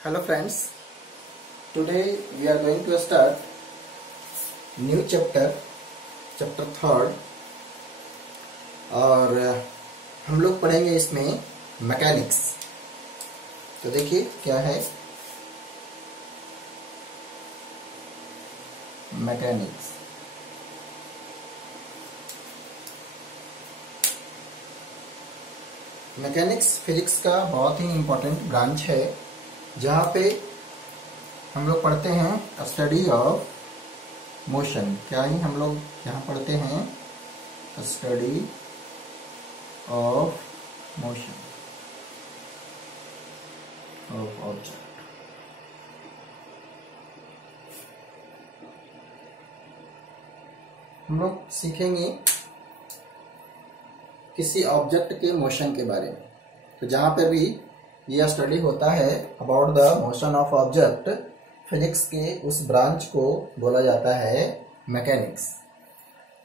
Hello friends, today we are going to start new chapter third और हम लोग पढ़ेंगे इसमें मैकेनिक्स। तो देखिए क्या है मैकेनिक्स। मैकेनिक्स फिजिक्स का बहुत ही इम्पोर्टेंट ब्रांच है जहाँ पे हम लोग पढ़ते हैं स्टडी ऑफ मोशन। क्या ही हम लोग यहाँ पढ़ते हैं study of motion of object. हम लोग सीखेंगे किसी ऑब्जेक्ट के मोशन के बारे में। तो जहाँ पे भी यह स्टडी होता है about the motion of object, physics के उस ब्रांच को बोला जाता है मैकेनिक्स।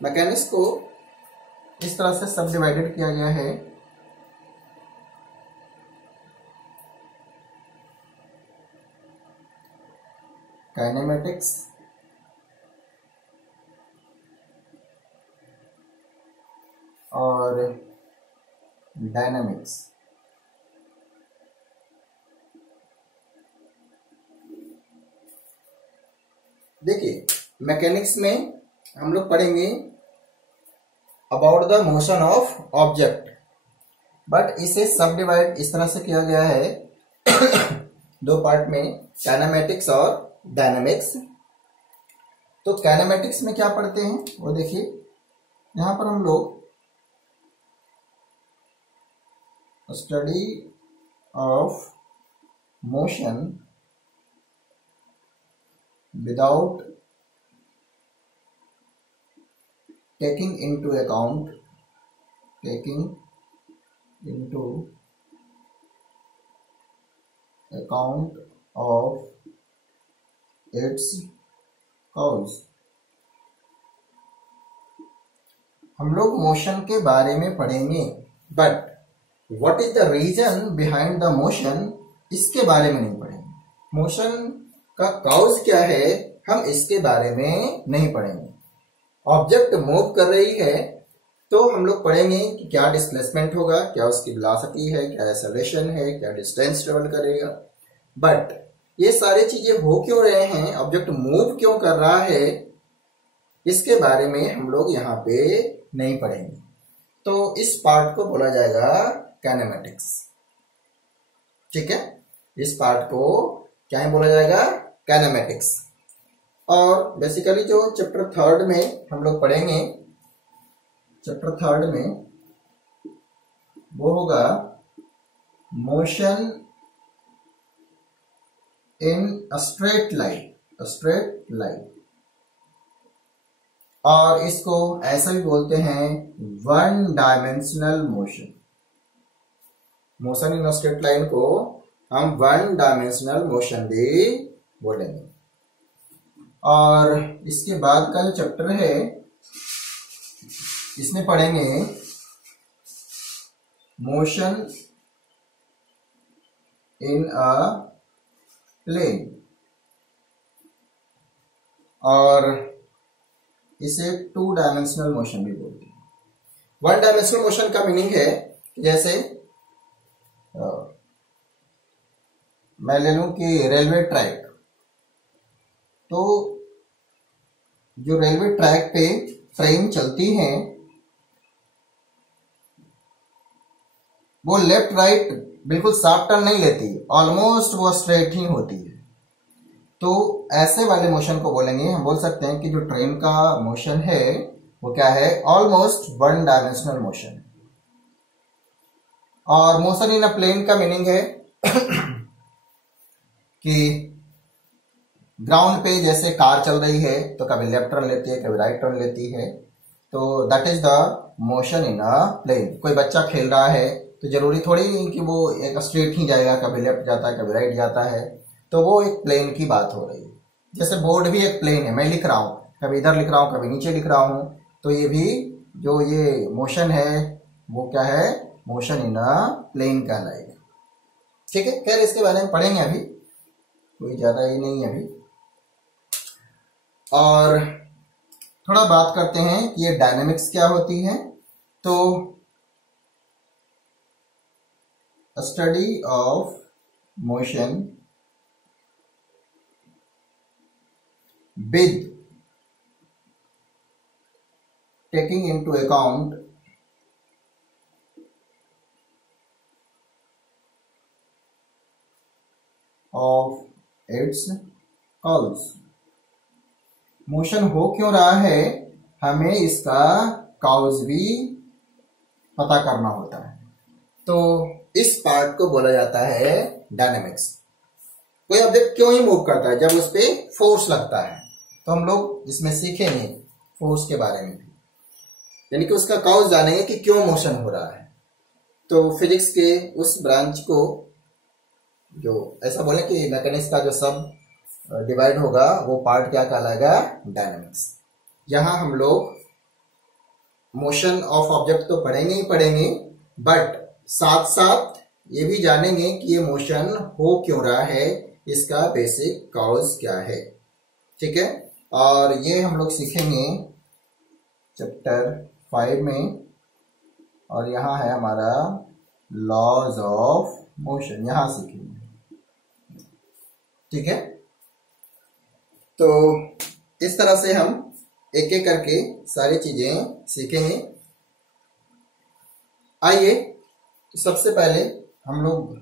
मैकेनिक्स को इस तरह से सब डिवाइडेड किया गया है काइनेमेटिक्स, और डायनामिक्स। देखिए मैकेनिक्स में हम लोग पढ़ेंगे about the motion of object, but इसे सब डिवाइड इस तरह से किया गया है दो पार्ट में, काइनेमेटिक्स और डायनामिक्स। तो काइनेमेटिक्स में क्या पढ़ते हैं वो देखिए, यहां पर हम लोग study of motion without taking into account of its cause। हम लोग मोशन के बारे में पढ़ेंगे, but what is the reason behind the motion, इसके बारे में नहीं पढ़ेंगे। मोशन का कॉज क्या है हम इसके बारे में नहीं पढ़ेंगे। ऑब्जेक्ट मूव कर रही है तो हम लोग पढ़ेंगे कि क्या डिस्प्लेसमेंट होगा, क्या उसकी वेलोसिटी है, क्या एक्सेलरेशन है, क्या डिस्टेंस ट्रेवल करेगा। बट ये सारी चीजें हो क्यों रहे हैं, ऑब्जेक्ट मूव क्यों कर रहा है, इसके बारे में हम लोग यहाँ पे नहीं पढ़ेंगे। तो इस पार्ट को बोला जाएगा काइनेमेटिक्स। ठीक है, इस पार्ट को क्या बोला जाएगा, काइनेमेटिक्स। और बेसिकली जो चैप्टर थर्ड में हम लोग पढ़ेंगे, चैप्टर थर्ड में वो होगा मोशन इन स्ट्रेट लाइन, और इसको ऐसा भी बोलते हैं one dimensional motion. Motion in straight line को हम वन डायमेंशनल मोशन भी बोलेंगे। और इसके बाद का जो चैप्टर है इसमें पढ़ेंगे मोशन इन अ प्लेन, और इसे टू डायमेंशनल मोशन भी बोलते हैं। वन डायमेंशनल मोशन का मीनिंग है जैसे मैं ले लूं कि रेलवे ट्रैक, तो जो रेलवे ट्रैक पे ट्रेन चलती है वो लेफ्ट राइट बिल्कुल शार्प टर्न नहीं लेती, ऑलमोस्ट वो स्ट्रेट ही होती है। तो ऐसे वाले मोशन को बोलेंगे, हम बोल सकते हैं कि जो ट्रेन का मोशन है वो क्या है, ऑलमोस्ट वन डायमेंशनल मोशन। और मोशन इन अ प्लेन का मीनिंग है कि ग्राउंड पे जैसे कार चल रही है तो कभी लेफ्ट टर्न लेती है, कभी राइट टर्न लेती है, तो that is the motion in a plane. कोई बच्चा खेल रहा है तो जरूरी थोड़ी नहीं कि वो एक स्ट्रेट ही जाएगा, कभी लेफ्ट जाता है, कभी राइट जाता है, तो वो एक प्लेन की बात हो रही है। जैसे बोर्ड भी एक प्लेन है, मैं लिख रहा हूं, कभी इधर लिख रहा हूं, कभी नीचे लिख रहा हूं, तो ये भी जो ये मोशन है वो क्या है, मोशन इन अ प्लेन कहलाएगा। ठीक है, खैर इसके बारे में पढ़ेंगे अभी। कोई ज़्यादा ही नहीं है अभी। और थोड़ा बात करते हैं कि ये डायनेमिक्स क्या होती है। तो study of motion with taking into account of its cause। Motion हो क्यों रहा है, हमें इसका काउज भी पता करना होता है। तो इस पार्ट को बोला जाता है डायनेमिक्स। कोई ऑब्जेक्ट क्यों ही मूव करता है, जब उस पर फोर्स लगता है। तो हम लोग इसमें सीखेंगे फोर्स के बारे में भी, यानी कि उसका काउज जानेंगे कि क्यों मोशन हो रहा है। तो फिजिक्स के उस ब्रांच को, जो ऐसा बोले कि मैकेनिक्स का जो सब डिवाइड होगा, वो पार्ट क्या कहलाएगा, डायनेमिक्स। यहाँ हम लोग मोशन ऑफ ऑब्जेक्ट तो पढ़ेंगे ही पढ़ेंगे, बट साथ साथ ये भी जानेंगे कि ये मोशन हो क्यों रहा है, इसका बेसिक काउज क्या है। ठीक है, और ये हम लोग सीखेंगे चैप्टर 5 में। और यहाँ है हमारा लॉज ऑफ मोशन, यहां सीखेंगे। ठीक है, तो इस तरह से हम एक एक करके सारी चीजें सीखेंगे। आइए, तो सबसे पहले हम लोग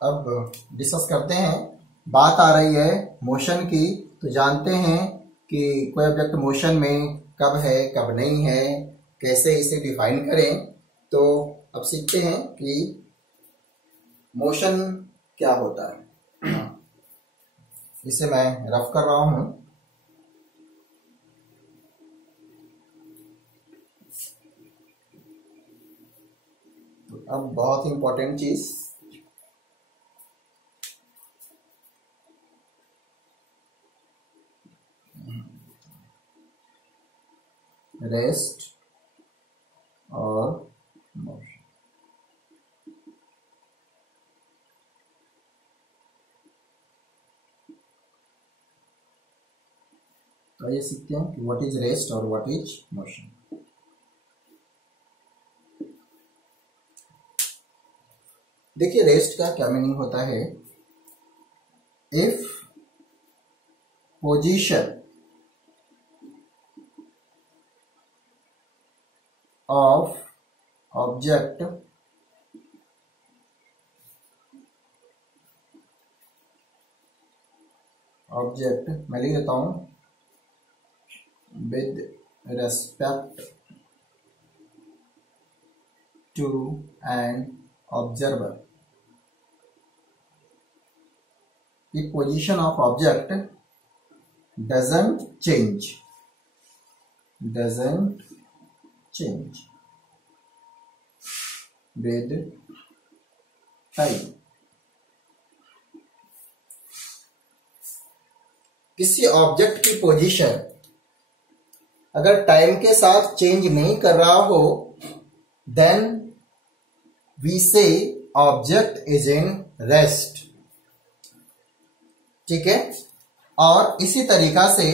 अब डिस्कस करते हैं। बात आ रही है मोशन की, तो जानते हैं कि कोई ऑब्जेक्ट मोशन में कब है कब नहीं है, कैसे इसे डिफाइन करें। तो अब सीखते हैं कि मोशन क्या होता है। इसे मैं रफ कर रहा हूं। तो अब बहुत इंपॉर्टेंट चीज, रेस्ट और मोशन। तो ये सीखते हैं कि व्हाट इज रेस्ट और व्हाट इज मोशन। देखिए, रेस्ट का क्या मीनिंग होता है। इफ पोजीशन of object मैं लिख देता हूं, with respect to an observer, the position of object doesn't change with time। किसी ऑब्जेक्ट की पोजीशन अगर टाइम के साथ चेंज नहीं कर रहा हो, देन वी से ऑब्जेक्ट इज इन रेस्ट। ठीक है, और इसी तरीका से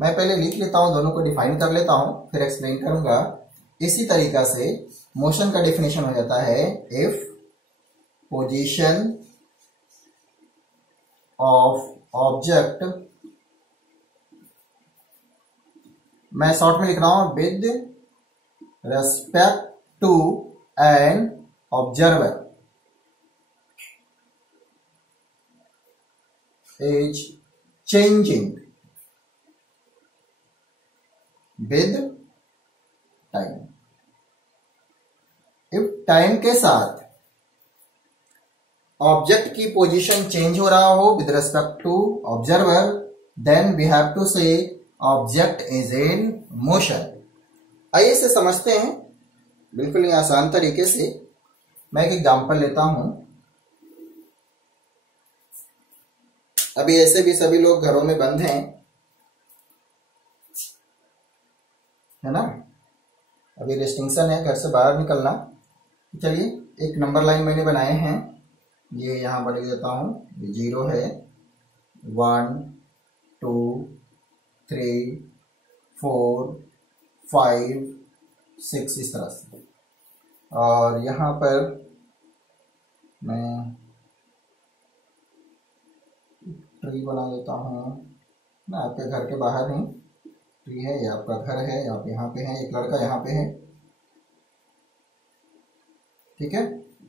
मैं पहले लिख लेता हूं, दोनों को डिफाइन कर लेता हूं, फिर एक्सप्लेन करूंगा। इसी तरीका से मोशन का डेफिनेशन हो जाता है, इफ पोजीशन ऑफ ऑब्जेक्ट, मैं शॉर्ट में लिख रहा हूं, with respect to an observer is changing with time. If time के साथ ऑब्जेक्ट की पोजीशन चेंज हो रहा हो with respect to observer, then we have to say object is in motion. आइए इसे समझते हैं बिल्कुल ही आसान तरीके से। मैं एक एग्जांपल लेता हूं। अभी ऐसे भी सभी लोग घरों में बंद हैं, है ना, अभी रेस्ट्रिक्शन है घर से बाहर निकलना। चलिए, एक नंबर लाइन मैंने बनाए हैं, ये यहां पर लिख देता हूं, ये 0 है, 1 2 3 4 5 6 इस तरह से। और यहाँ पर मैं ट्री बना देता हूँ ना, आपके घर के बाहर ही ट्री है, ये आपका घर है, आप यहाँ पे हैं, एक लड़का यहाँ पे है, ठीक है,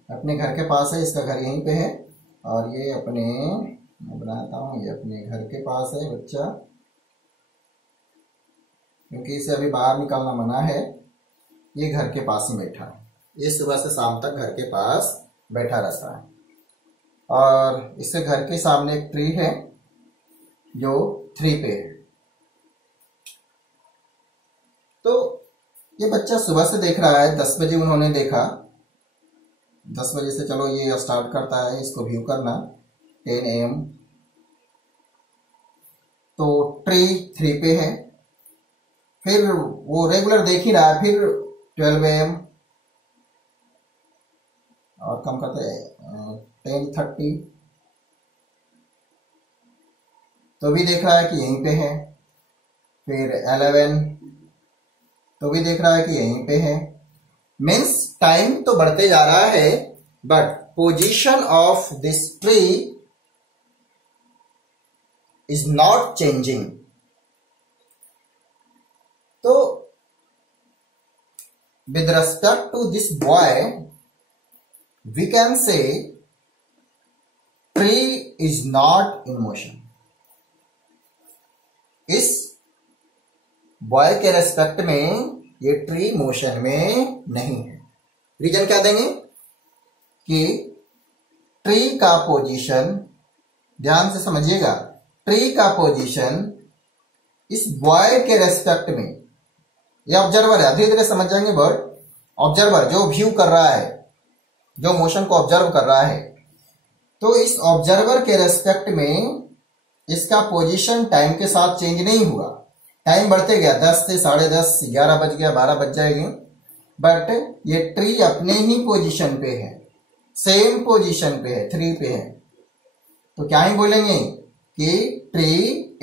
अपने घर के पास है, इसका घर यहीं पे है, और ये अपने, मैं बनाता हूँ, ये अपने घर के पास है बच्चा, क्योंकि इसे अभी बाहर निकलना मना है, ये घर के पास ही बैठा है, ये सुबह से शाम तक घर के पास बैठा रहता है। और इसके घर के सामने एक ट्री है जो 3 पे है। तो ये बच्चा सुबह से देख रहा है, 10 बजे उन्होंने देखा, 10 बजे से चलो ये स्टार्ट करता है इसको व्यू करना, 10 AM। तो ट्री 3 पे है, फिर वो रेगुलर देख ही रहा है, फिर 12 AM और कम करते हैं 10:30, तो भी देख रहा है कि यहीं पे है, फिर 11, तो भी देख रहा है कि यहीं पे है। मीन्स टाइम तो बढ़ते जा रहा है, but position of this tree is not changing. तो with respect to this boy we can say tree is not in motion. इस बॉय के रेस्पेक्ट में ये ट्री मोशन में नहीं है। रीजन क्या देंगे कि ट्री का पोजीशन, ध्यान से समझिएगा, ट्री का पोजीशन इस बॉय के रेस्पेक्ट में, ये ऑब्जर्वर है, धीरे धीरे समझ जाएंगे वर्ड, ऑब्जर्वर जो व्यू कर रहा है, जो मोशन को ऑब्जर्व कर रहा है, तो इस ऑब्जर्वर के रेस्पेक्ट में इसका पोजीशन टाइम के साथ चेंज नहीं हुआ। टाइम बढ़ते गया, 10 से 10:30, 11 बज गया, 12 बज जाएंगे, बट ये ट्री अपने ही पोजीशन पे है, सेम पोजीशन पे है, 3 पे है। तो क्या ही बोलेंगे कि tree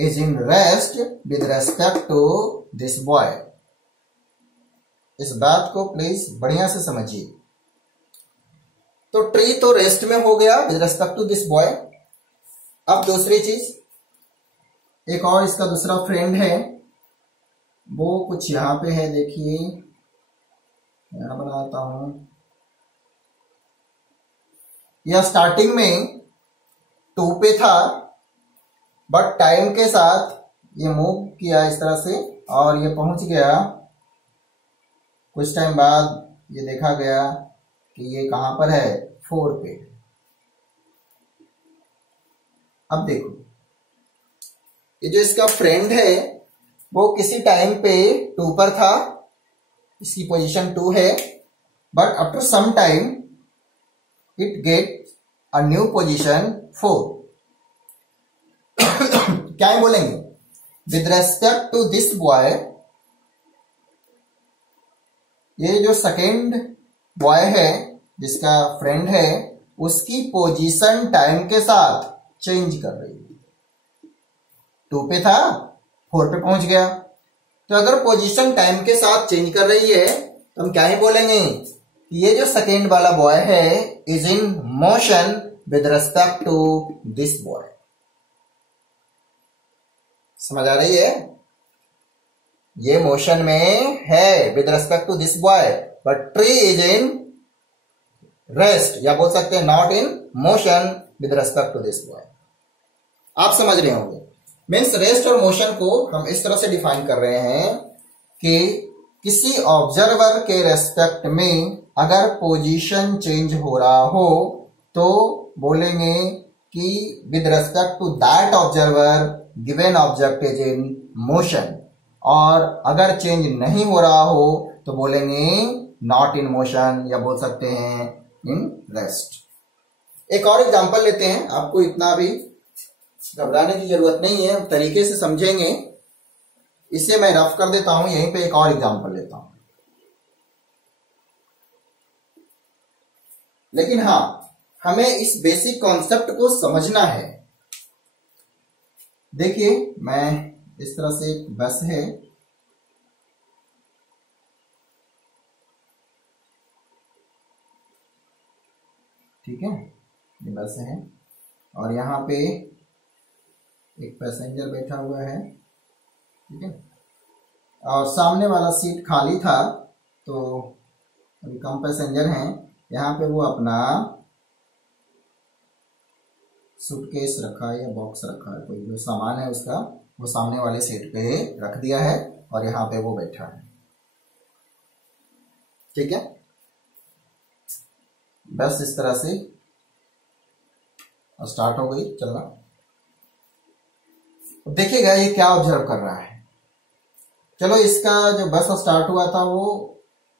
is in rest with respect to this boy. इस बात को प्लीज बढ़िया से समझिए। तो ट्री तो रेस्ट में हो गया with respect to this boy. अब दूसरी चीज, एक और इसका दूसरा फ्रेंड है, वो कुछ यहां पे है, देखिए यहां बनाता हूं। यह स्टार्टिंग में 2 पे था, बट टाइम के साथ ये मूव किया इस तरह से और ये पहुंच गया, कुछ टाइम बाद ये देखा गया कि ये कहां पर है, 4 पे। अब देखो, ये जो इसका फ्रेंड है वो किसी टाइम पे 2 पर था, इसकी पोजीशन 2 है, but after some time it get a new position 4। क्या है बोलेंगे, with respect to this boy, ये जो सेकेंड बॉय है जिसका फ्रेंड है, उसकी पोजीशन टाइम के साथ चेंज कर रही है। 2 पे था, 4 पे पहुंच गया। तो अगर पोजीशन टाइम के साथ चेंज कर रही है तो हम क्या ही बोलेंगे कि ये जो सेकेंड वाला बॉय है is in motion with respect to this boy. समझ आ रही है, ये मोशन में है with respect to this boy, but tree is in rest, या बोल सकते हैं not in motion with respect to this boy. आप समझ रहे होंगे। मीन्स रेस्ट और मोशन को हम इस तरह से डिफाइन कर रहे हैं कि किसी ऑब्जर्वर के रेस्पेक्ट में अगर पोजीशन चेंज हो रहा हो तो बोलेंगे कि with respect to that observer given object is in motion, और अगर चेंज नहीं हो रहा हो तो बोलेंगे नॉट इन मोशन, या बोल सकते हैं इन रेस्ट। एक और एग्जांपल लेते हैं, आपको इतना भी घबराने की जरूरत नहीं है, तरीके से समझेंगे। इसे मैं रफ कर देता हूं, यहीं पे एक और एग्जांपल लेता हूं। लेकिन हाँ, हमें इस बेसिक कॉन्सेप्ट को समझना है देखिए मैं इस तरह से एक बस है, ठीक है, ये बस है और यहाँ पे एक पैसेंजर बैठा हुआ है, ठीक है, और सामने वाला सीट खाली था तो अभी कम पैसेंजर हैं। यहाँ पे वो अपना सूटकेस रखा है या बॉक्स रखा है, कोई जो सामान है उसका वो सामने वाले सीट पे रख दिया है और यहाँ पे वो बैठा है, ठीक है। बस इस तरह से स्टार्ट हो गई चलना। देखिएगा ये क्या ऑब्जर्व कर रहा है। चलो इसका जो बस स्टार्ट हुआ था वो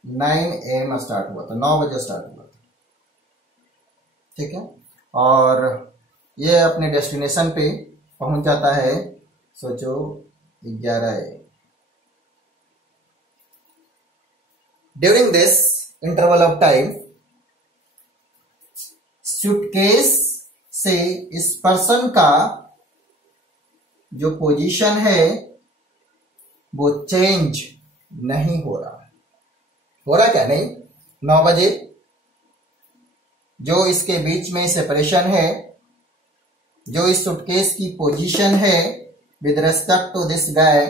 9 AM स्टार्ट हुआ था, 9 बजे स्टार्ट हुआ था, ठीक है, और ये अपने डेस्टिनेशन पे पहुंच जाता है सोचो 11 AM। During this interval of time suitcase से इस पर्सन का जो पोजीशन है वो चेंज नहीं हो रहा। हो रहा क्या? नहीं। 9 बजे जो इसके बीच में सेपरेशन है, जो इस सूटकेस की पोजीशन है with respect to this guy,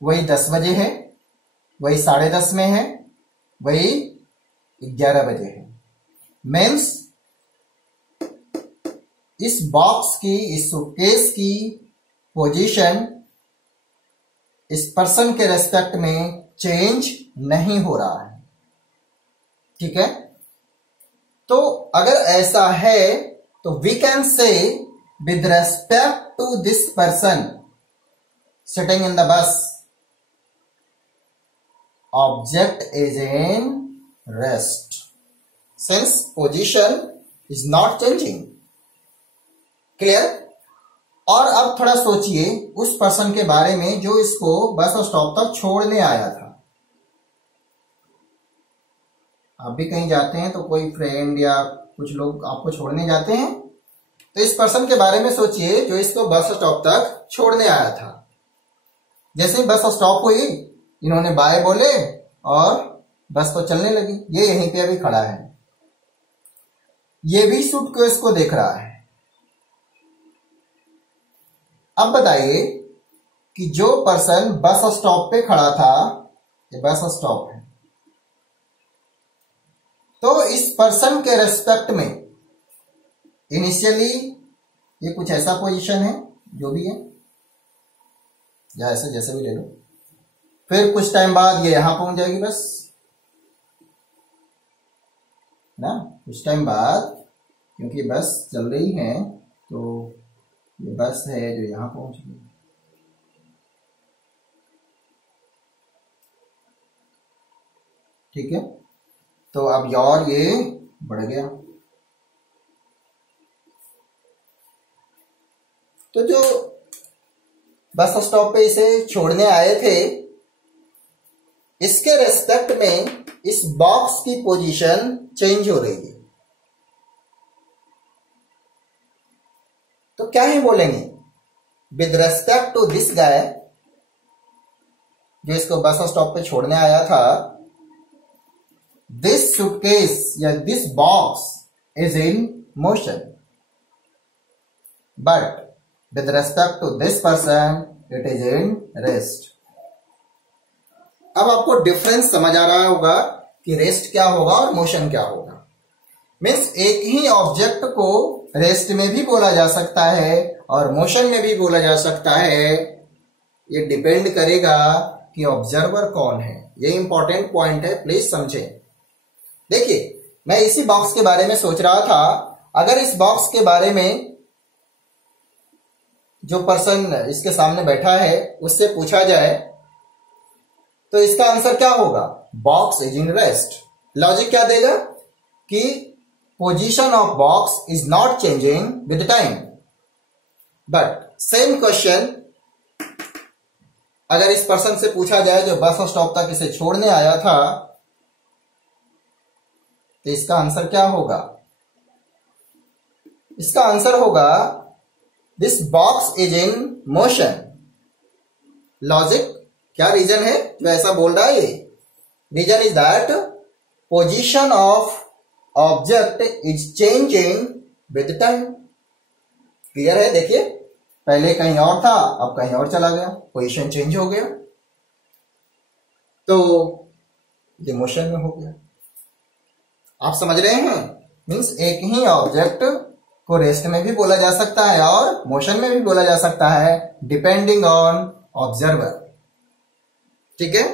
वही 10 बजे है, वही 10:30 में है, वही 11 बजे है। मीन्स इस बॉक्स की, इस सूटकेस की पोजीशन इस पर्सन के रेस्पेक्ट में चेंज नहीं हो रहा है, ठीक है। तो अगर ऐसा है तो we can say with respect to this person sitting in the bus, object is in rest since position is not changing. Clear? और अब थोड़ा सोचिए उस पर्सन के बारे में जो इसको बस स्टॉप तक छोड़ने आया था। आप भी कहीं जाते हैं तो कोई फ्रेंड या कुछ लोग आपको छोड़ने जाते हैं, तो इस पर्सन के बारे में सोचिए जो इसको बस स्टॉप तक छोड़ने आया था। जैसे ही बस स्टॉप हुई इन्होंने बाय बोले और बस तो चलने लगी। ये यहीं पे अभी खड़ा है, ये भी सूटकेस को देख रहा है। अब बताइए कि जो पर्सन बस स्टॉप पे खड़ा था, ये बस स्टॉप है, तो इस पर्सन के रेस्पेक्ट में इनिशियली ये कुछ ऐसा पोजीशन है जो भी है, या ऐसे जैसे भी ले लो, फिर कुछ टाइम बाद ये यहां पहुंच जाएगी बस ना। कुछ टाइम बाद क्योंकि बस चल रही है तो ये बस है जो यहां पहुंच गई, ठीक है। तो अब और ये बढ़ गया, तो जो बस स्टॉप पे इसे छोड़ने आए थे इसके रेस्पेक्ट में इस बॉक्स की पोजीशन चेंज हो रही है। तो क्या ही बोलेंगे? With respect to this guy जो इसको बस स्टॉप पे छोड़ने आया था, दिस सूटकेस या this box is in motion, but with respect to this person it is in rest. अब आपको डिफरेंस समझ आ रहा होगा कि रेस्ट क्या होगा और मोशन क्या होगा। मीन्स एक ही ऑब्जेक्ट को रेस्ट में भी बोला जा सकता है और मोशन में भी बोला जा सकता है। ये डिपेंड करेगा कि ऑब्जर्वर कौन है। ये इंपॉर्टेंट पॉइंट है, प्लीज समझें। देखिए मैं इसी बॉक्स के बारे में सोच रहा था, अगर इस बॉक्स के बारे में जो पर्सन इसके सामने बैठा है उससे पूछा जाए तो इसका आंसर क्या होगा? Box is in rest. Logic क्या देगा कि position of box is not changing with time. But same question अगर इस पर्सन से पूछा जाए जो बस स्टॉप तक इसे छोड़ने आया था, तो इसका आंसर क्या होगा? इसका आंसर होगा this box is in motion. Logic क्या रीजन है जो ऐसा बोल रहा है? ये reason is that position of object is changing with time. Clear है? देखिए, पहले कहीं और था, अब कहीं और चला गया, पोजीशन चेंज हो गया, तो ये मोशन में हो गया। आप समझ रहे हैं? मीन्स एक ही ऑब्जेक्ट को रेस्ट में भी बोला जा सकता है और मोशन में भी बोला जा सकता है, डिपेंडिंग ऑन ऑब्जर्वर। ठीक है?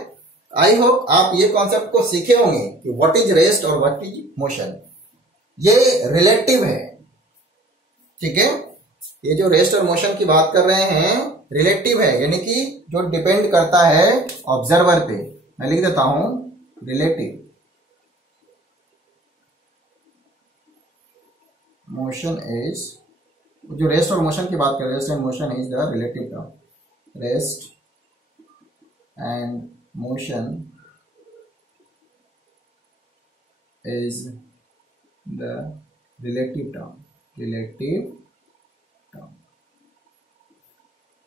आई होप आप ये कॉन्सेप्ट को सीखे होंगे कि व्हाट इज रेस्ट और व्हाट इज मोशन। ये रिलेटिव है। ठीक है? ये जो रेस्ट और मोशन की बात कर रहे हैं रिलेटिव है, यानी कि जो डिपेंड करता है ऑब्जर्वर पे। मैं लिख देता हूं रिलेटिव। मोशन इज, जो रेस्ट और मोशन की बात कर रहे हैं, rest and motion is the relative term. Rest and motion is the relative term. Relative term,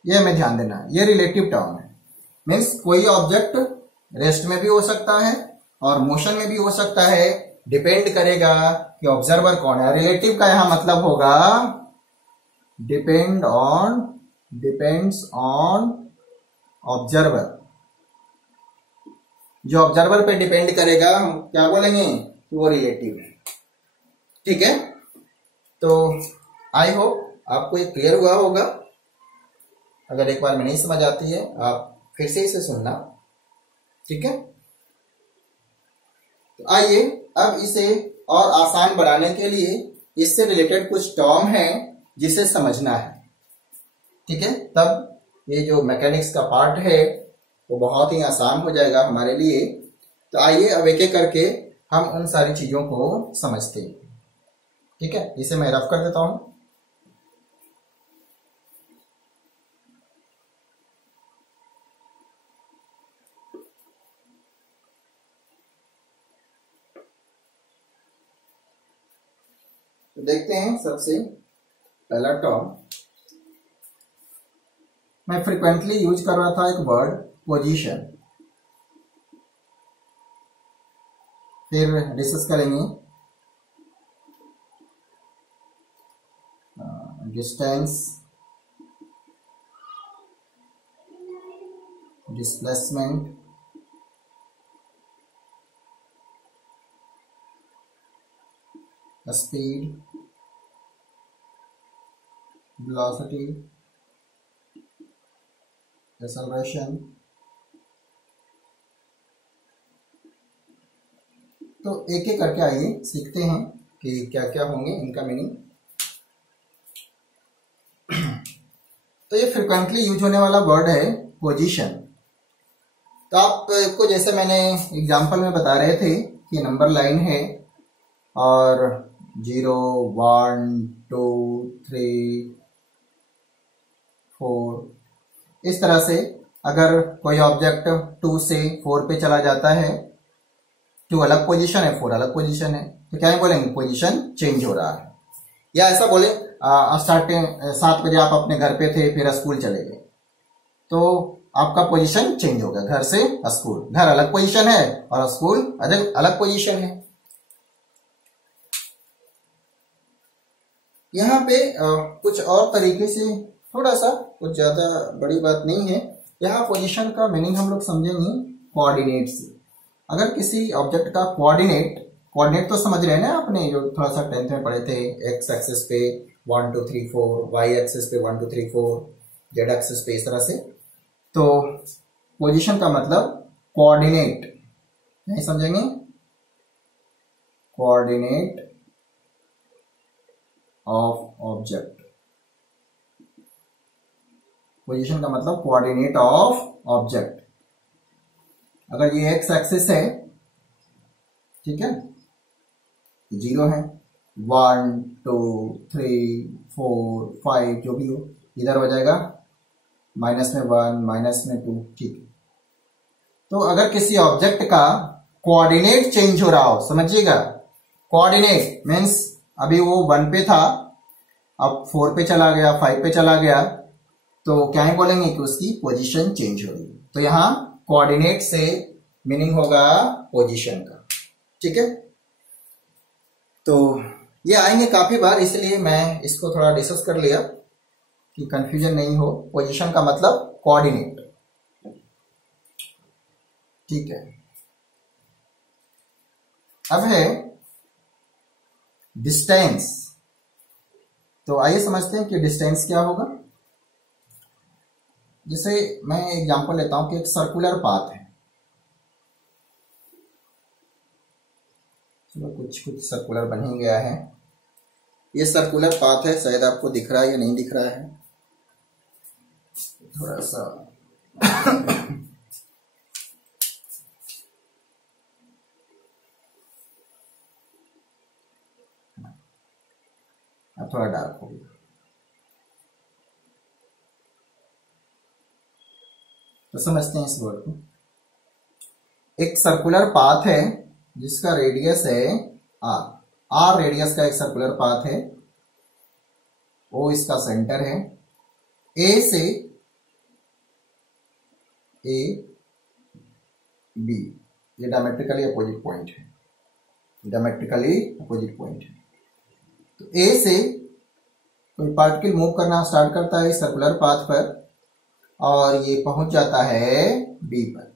ये हमें ध्यान देना है, ये रिलेटिव टर्म है। मीन्स कोई ऑब्जेक्ट रेस्ट में भी हो सकता है और मोशन में भी हो सकता है, डिपेंड करेगा कि ऑब्जर्वर कौन है। रिलेटिव का यहां मतलब होगा डिपेंड्स ऑन ऑब्जर्वर। जो ऑब्जर्वर पे डिपेंड करेगा हम क्या बोलेंगे कि वो रिलेटिव है। ठीक है? तो आई होप आपको ये क्लियर हुआ होगा। अगर एक बार में नहीं समझ आती है आप फिर से इसे सुनना। ठीक है? तो आइए अब इसे और आसान बनाने के लिए इससे रिलेटेड कुछ टर्म है जिसे समझना है। ठीक है? तब ये जो मैकेनिक्स का पार्ट है वो बहुत ही आसान हो जाएगा हमारे लिए। तो आइए अब एक एक करके हम उन सारी चीजों को समझते हैं। ठीक है? इसे मैं रफ कर देता हूं। तो देखते हैं सबसे पहला टर्म। मैं फ्रिक्वेंटली यूज कर रहा था एक वर्ड पोजीशन, फिर डिस्कस करेंगे distance, displacement, speed, velocity, acceleration. तो एक एक करके आइए सीखते हैं कि क्या क्या होंगे इनका मीनिंग। तो ये फ्रिक्वेंटली यूज होने वाला वर्ड है पोजीशन। तो आपको जैसे मैंने एग्जांपल में बता रहे थे कि नंबर लाइन है और 0 1 2 3 4 इस तरह से अगर कोई ऑब्जेक्ट 2 से 4 पे चला जाता है, 2 अलग पोजीशन है 4 अलग पोजीशन है, तो क्या बोलेंगे? पोजीशन चेंज हो रहा है। या ऐसा बोले स्टार्टिंग 7 बजे आप अपने घर पे थे, फिर स्कूल चले गए, तो आपका पोजीशन चेंज हो गया, घर से स्कूल। घर अलग पोजीशन है और स्कूल अलग पोजीशन है। यहाँ पे कुछ और तरीके से, थोड़ा सा, कुछ ज्यादा बड़ी बात नहीं है। यहाँ पोजीशन का मीनिंग हम लोग समझेंगे कोऑर्डिनेट से। अगर किसी ऑब्जेक्ट का कोऑर्डिनेट तो समझ रहे हैं ना आपने, जो थोड़ा सा 10th में पढ़े थे, एक्स एक्सिस पे 1 2 3 4, वाई एक्सिस पे 1 2 3 4, जेड एक्सिस पे इस तरह से। तो पोजीशन का मतलब कोऑर्डिनेट, नहीं समझेंगे? Coordinate of object. पोजीशन का मतलब कोऑर्डिनेट ऑफ ऑब्जेक्ट। अगर ये एक्स एक्सिस है, ठीक है, 0 है, 1 2 3 4 5 जो भी हो, इधर हो जाएगा माइनस में 1 माइनस में 2। ठीक है? तो अगर किसी ऑब्जेक्ट का कोऑर्डिनेट चेंज हो रहा हो, समझिएगा, कोऑर्डिनेट मीन्स अभी वो 1 पे था अब 4 पे चला गया, 5 पे चला गया, तो क्या ही बोलेंगे कि उसकी पोजीशन चेंज हो रही है। तो यहां कोऑर्डिनेट से मीनिंग होगा पोजीशन का। ठीक है, तो ये आएंगे काफी बार, इसलिए मैं इसको थोड़ा डिस्कस कर लिया कि कंफ्यूजन नहीं हो। पोजीशन का मतलब कोऑर्डिनेट। ठीक है, अब है डिस्टेंस। तो आइए समझते हैं कि डिस्टेंस क्या होगा। जैसे मैं एग्जांपल लेता हूं कि एक सर्कुलर पाथ है, चलो कुछ सर्कुलर बन ही गया है। ये सर्कुलर पाथ है, शायद आपको दिख रहा है या नहीं दिख रहा है, थोड़ा सा थोड़ा डार्क हो गया। तो समझते हैं इस वर्ड को। एक सर्कुलर पाथ है जिसका रेडियस है आर रेडियस का एक सर्कुलर पाथ है। ओ इसका सेंटर है। ए से ए बी, ये डायमेट्रिकली अपोजिट पॉइंट है, डायमेट्रिकली अपोजिट पॉइंट है। तो ए से कोई पार्टिकल मूव करना स्टार्ट करता है सर्कुलर पाथ पर और ये पहुंच जाता है बी पर।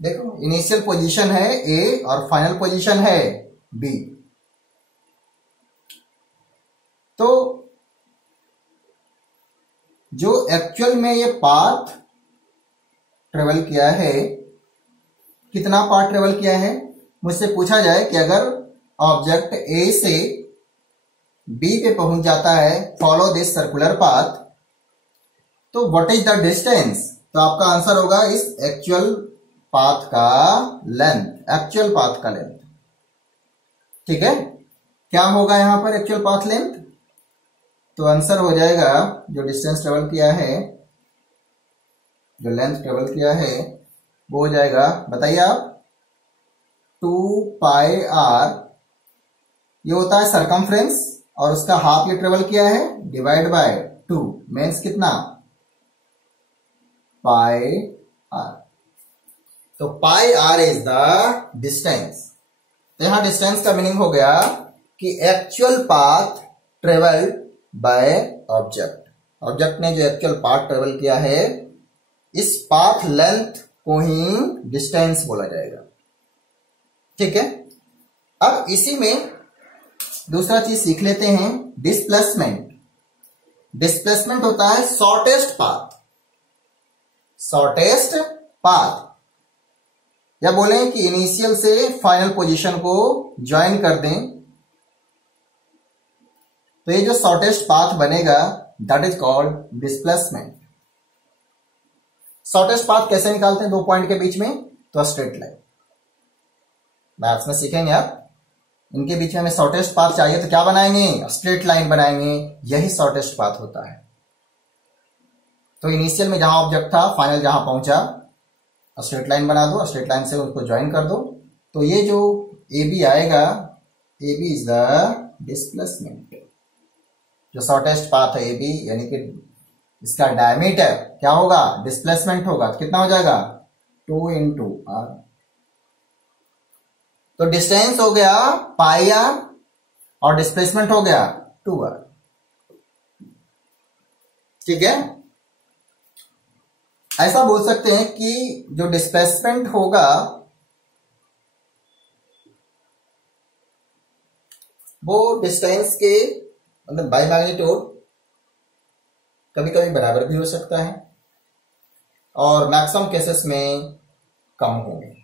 देखो इनिशियल पोजीशन है ए और फाइनल पोजीशन है बी। तो जो एक्चुअल में ये पाथ ट्रेवल किया है, कितना पाथ ट्रेवल किया है, मुझसे पूछा जाए कि अगर ऑब्जेक्ट ए से बी पे पहुंच जाता है, फॉलो दिस सर्कुलर पाथ, तो व्हाट इज द डिस्टेंस? तो आपका आंसर होगा इस एक्चुअल पाथ का लेंथ, एक्चुअल पाथ का लेंथ। ठीक है, क्या होगा यहां पर एक्चुअल पाथ लेंथ? तो आंसर हो जाएगा जो डिस्टेंस ट्रेवल किया है, जो लेंथ ट्रेवल किया है, वो हो जाएगा, बताइए आप, 2 पाई आर। ये होता है सरकमफ्रेंस और उसका हाफ ये ट्रेवल किया है, डिवाइड बाय 2 मीन्स कितना, पाई आर। तो पाई आर इज द डिस्टेंस। तो यहां डिस्टेंस का मीनिंग हो गया कि actual path travel by object. Object ने जो एक्चुअल पाथ ट्रेवल किया है, इस पाथ लेंथ को ही डिस्टेंस बोला जाएगा। ठीक है, अब इसी में दूसरा चीज सीख लेते हैं, डिस्प्लेसमेंट। डिस्प्लेसमेंट होता है शॉर्टेस्ट पाथ, शॉर्टेस्ट पाथ, या बोलें कि इनिशियल से फाइनल पोजीशन को ज्वाइन कर दें, तो ये जो शॉर्टेस्ट पाथ बनेगा that is called displacement. Shortest path कैसे निकालते हैं 2 पॉइंट के बीच में? तो स्ट्रेट लाइन। मैथ्स में सीखेंगे आप, इनके बीच में हमें शॉर्टेस्ट पाथ चाहिए तो क्या बनाएंगे? स्ट्रेट लाइन बनाएंगे, यही शॉर्टेस्ट पाथ होता है। तो इनिशियल में जहां ऑब्जेक्ट था, फाइनल जहां पहुंचा, स्ट्रेट लाइन बना दो, स्ट्रेट लाइन से उसको ज्वाइन कर दो, तो ये जो ए बी आएगा, A B is the displacement. जो शॉर्टेस्ट पाथ है ए बी, यानी कि इसका डायमीटर क्या होगा? डिस्प्लेसमेंट होगा। तो कितना हो जाएगा? 2 इंटू आर। तो डिस्टेंस हो गया पाई आर और डिस्प्लेसमेंट हो गया 2r। ठीक है, ऐसा बोल सकते हैं कि जो डिस्प्लेसमेंट होगा वो डिस्टेंस के मतलब बाय मैग्नीट्यूड कभी कभी बराबर भी हो सकता है और मैक्सिमम केसेस में कम होंगे।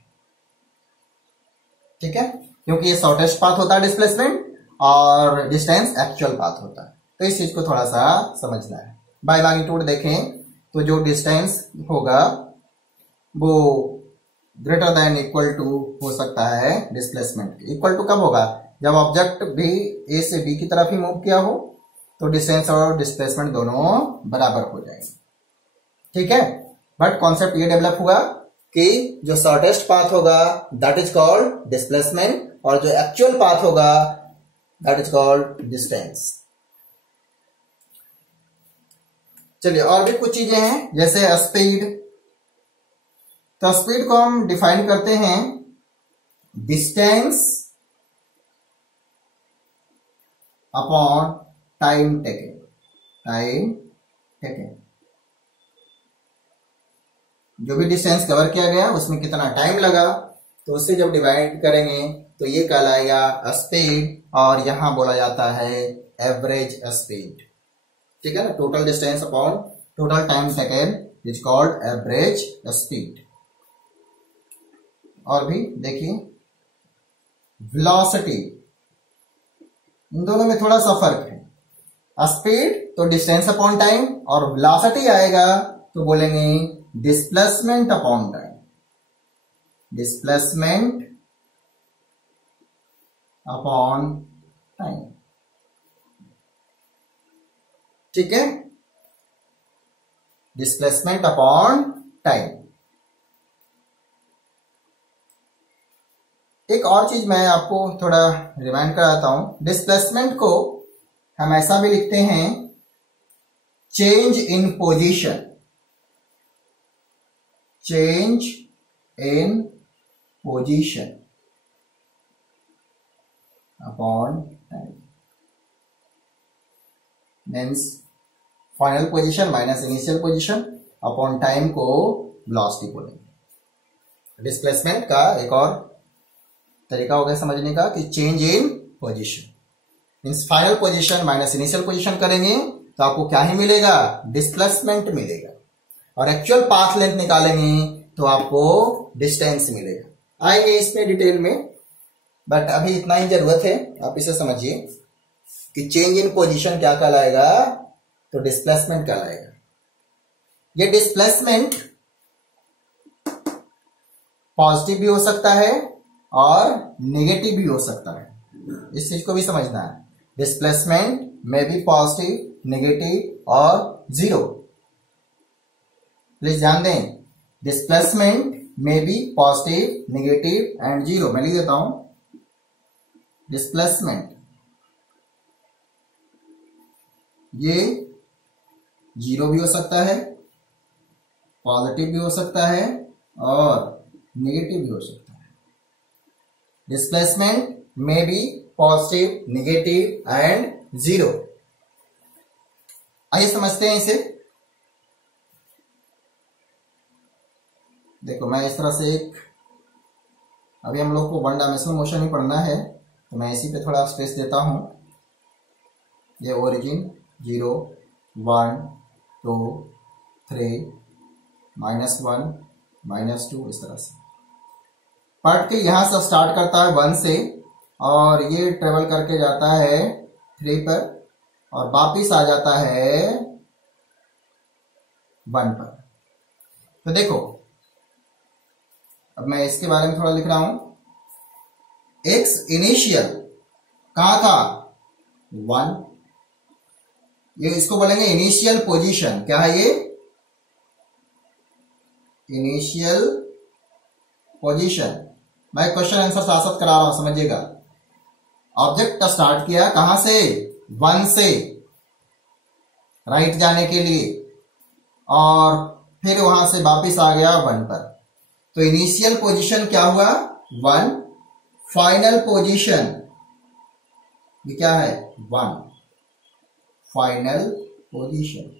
ठीक है, क्योंकि ये शॉर्टेस्ट पाथ होता है डिस्प्लेसमेंट और डिस्टेंस एक्चुअल पाथ होता है, तो इस चीज को थोड़ा सा समझना है। बाय मैग्नीट्यूड देखें तो जो डिस्टेंस होगा वो ग्रेटर देन इक्वल टू हो सकता है डिस्प्लेसमेंट। इक्वल टू कब होगा? जब ऑब्जेक्ट भी ए से बी की तरफ ही मूव किया हो, तो डिस्टेंस और डिस्प्लेसमेंट दोनों बराबर हो जाएंगे। ठीक है, बट कॉन्सेप्ट ये डेवलप हुआ कि जो शॉर्टेस्ट पाथ होगा दैट इज कॉल्ड डिस्प्लेसमेंट और जो एक्चुअल पाथ होगा दैट इज कॉल्ड डिस्टेंस। चलिए और भी कुछ चीजें हैं जैसे स्पीड। तो स्पीड को हम डिफाइन करते हैं distance upon time taken. Time taken, जो भी डिस्टेंस कवर किया गया उसमें कितना टाइम लगा, तो उससे जब डिवाइड करेंगे तो ये कहलाएगा स्पीड, और यहां बोला जाता है एवरेज स्पीड। ठीक है ना, total distance upon total time taken is called average speed. और भी देखिए वेलोसिटी, इन दोनों में थोड़ा सा फर्क है। स्पीड तो डिस्टेंस अपॉन टाइम, और वेलोसिटी आएगा तो बोलेंगे displacement upon time. Displacement upon time, ठीक है, डिस्प्लेसमेंट अपॉन टाइम। एक और चीज मैं आपको थोड़ा रिमाइंड कराता हूं। डिस्प्लेसमेंट को हम ऐसा भी लिखते हैं change in position. Change in position upon time, means final position minus initial position upon time को वेलोसिटी बोलेंगे। डिस्प्लेसमेंट का एक और तरीका हो गया समझने का कि change in position means final position minus initial position करेंगे तो आपको क्या ही मिलेगा, डिस्प्लेसमेंट मिलेगा, और एक्चुअल पाथ लेंथ निकालेंगे तो आपको डिस्टेंस मिलेगा। आएंगे इसमें डिटेल में, बट अभी इतना ही जरूरत है, आप इसे समझिए कि चेंज इन पोजीशन क्या कहलाएगा, तो डिस्प्लेसमेंट कहलाएगा। ये डिस्प्लेसमेंट पॉजिटिव भी हो सकता है और नेगेटिव भी हो सकता है, इस चीज को भी समझना है। डिस्प्लेसमेंट में भी पॉजिटिव, नेगेटिव और जीरो। प्लीज ध्यान दें, डिस्प्लेसमेंट में भी पॉजिटिव, नेगेटिव एंड जीरो। मैं लिख देता हूं, डिस्प्लेसमेंट ये जीरो भी हो सकता है, पॉजिटिव भी हो सकता है और नेगेटिव भी हो सकता है। डिस्प्लेसमेंट में भी पॉजिटिव, नेगेटिव एंड जीरो। आइए समझते हैं इसे। देखो मैं इस तरह से एक, अभी हम लोग को वन डायमेंशनल मोशन ही पढ़ना है तो मैं इसी पे थोड़ा स्पेस देता हूं। ये ओरिजिन 0 1 2 3 -1 -2 इस तरह से पढ़ के यहां से स्टार्ट करता है 1 से, और ये ट्रेवल करके जाता है 3 पर और वापिस आ जाता है 1 पर। तो देखो अब मैं इसके बारे में थोड़ा लिख रहा हूं। एक्स इनिशियल कहां था, 1, ये इसको बोलेंगे इनिशियल पोजीशन। क्या है ये, इनिशियल पोजीशन। मैं क्वेश्चन आंसर साथ साथ करा रहा हूं, समझिएगा। ऑब्जेक्ट का स्टार्ट किया कहां से, 1 से, राइट जाने के लिए, और फिर वहां से वापिस आ गया 1 पर। तो इनिशियल पोजीशन क्या हुआ, 1। फाइनल पोजीशन ये क्या है, 1 फाइनल पोजीशन।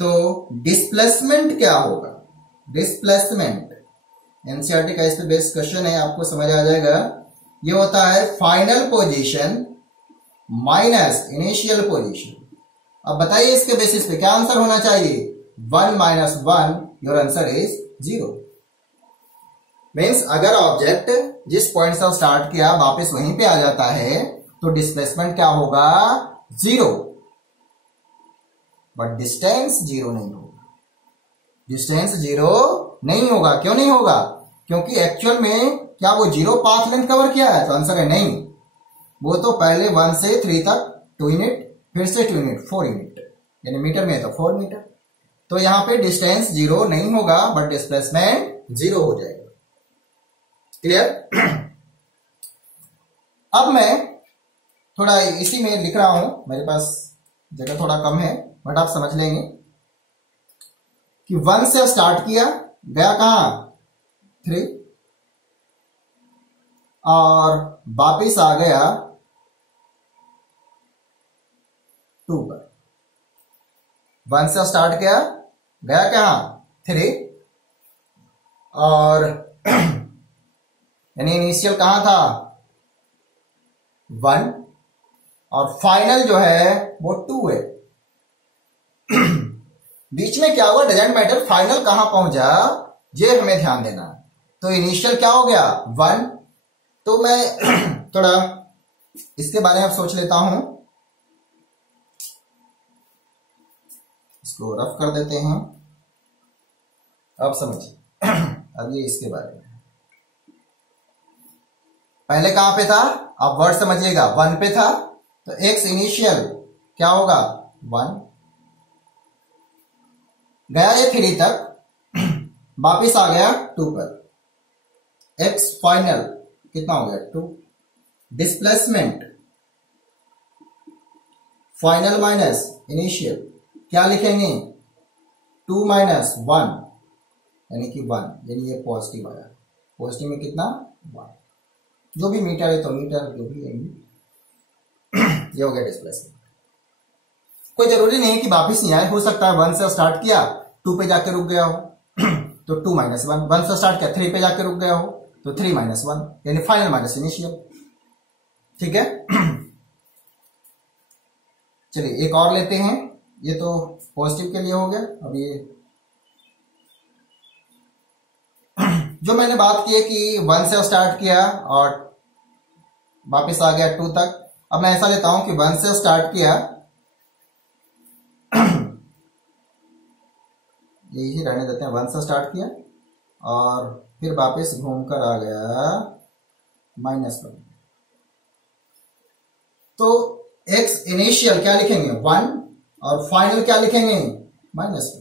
तो डिस्प्लेसमेंट क्या होगा, डिस्प्लेसमेंट एनसीईआरटी का इस पे बेस्ड क्वेश्चन है, आपको समझ आ जाएगा। ये होता है final position minus initial position. अब बताइए इसके बेसिस पे क्या आंसर होना चाहिए, 1 - 1, योर आंसर इज 0। मीन्स अगर ऑब्जेक्ट जिस पॉइंट से स्टार्ट किया वापस वहीं पे आ जाता है तो डिस्प्लेसमेंट क्या होगा, 0। बट डिस्टेंस 0 नहीं होगा, डिस्टेंस 0 नहीं होगा। क्यों नहीं होगा, क्योंकि एक्चुअल में क्या वो 0 पाथ लेंथ कवर किया है, तो आंसर है नहीं। वो तो पहले 1 से 3 तक 2 यूनिट, फिर से 2 यूनिट 4 यूनिट, यानी मीटर में है तो 4 मीटर। तो यहां पे डिस्टेंस 0 नहीं होगा बट डिस्प्लेसमेंट 0 हो जाएगा। क्लियर। अब मैं थोड़ा इसी में लिख रहा हूं, मेरे पास जगह थोड़ा कम है बट आप समझ लेंगे कि 1 से स्टार्ट किया, गया कहां 3 और वापिस आ गया 2 पर। 1 से स्टार्ट किया, गया कहां 3 और यानी इनिशियल कहां था 1 और फाइनल जो है वो 2 है। बीच में क्या हुआ डजेंट मैटर, फाइनल कहां पहुंचा ये हमें ध्यान देना है। तो इनिशियल क्या हो गया 1, तो मैं थोड़ा इसके बारे में सोच लेता हूं, इसको रफ कर देते हैं। अब समझिए अब ये इसके बारे में पहले कहां पे था, आप वर्ड समझिएगा 1 पे था, तो x इनिशियल क्या होगा 1, गया ये 3 तक, वापिस आ गया 2 पर, x फाइनल कितना हो गया 2, डिस्प्लेसमेंट फाइनल माइनस इनिशियल क्या लिखेंगे 2 माइनस 1 यानी कि 1, यानी ये पॉजिटिव आया, पॉजिटिव में कितना 1, जो भी मीटर है तो मीटर, जो भी है ये हो गया डिस्प्लेसमेंट। कोई जरूरी नहीं है कि वापिस नहीं आए, हो सकता है 1 से स्टार्ट किया 2 पे जाके रुक गया हो तो 2 माइनस 1, 1 से स्टार्ट किया 3 पे जाके रुक गया हो तो 3 माइनस 1 यानी फाइनल माइनस इनिशियल। ठीक है चलिए एक और लेते हैं, ये तो पॉजिटिव के लिए हो गया। अब ये जो मैंने बात की है कि 1 से स्टार्ट किया और वापस आ गया 2 तक, अब मैं ऐसा लेता हूं कि 1 से स्टार्ट किया यही रहने देते हैं, 1 से स्टार्ट किया और फिर वापस घूमकर आ गया -1, तो x इनिशियल क्या लिखेंगे 1 और फाइनल क्या लिखेंगे -1,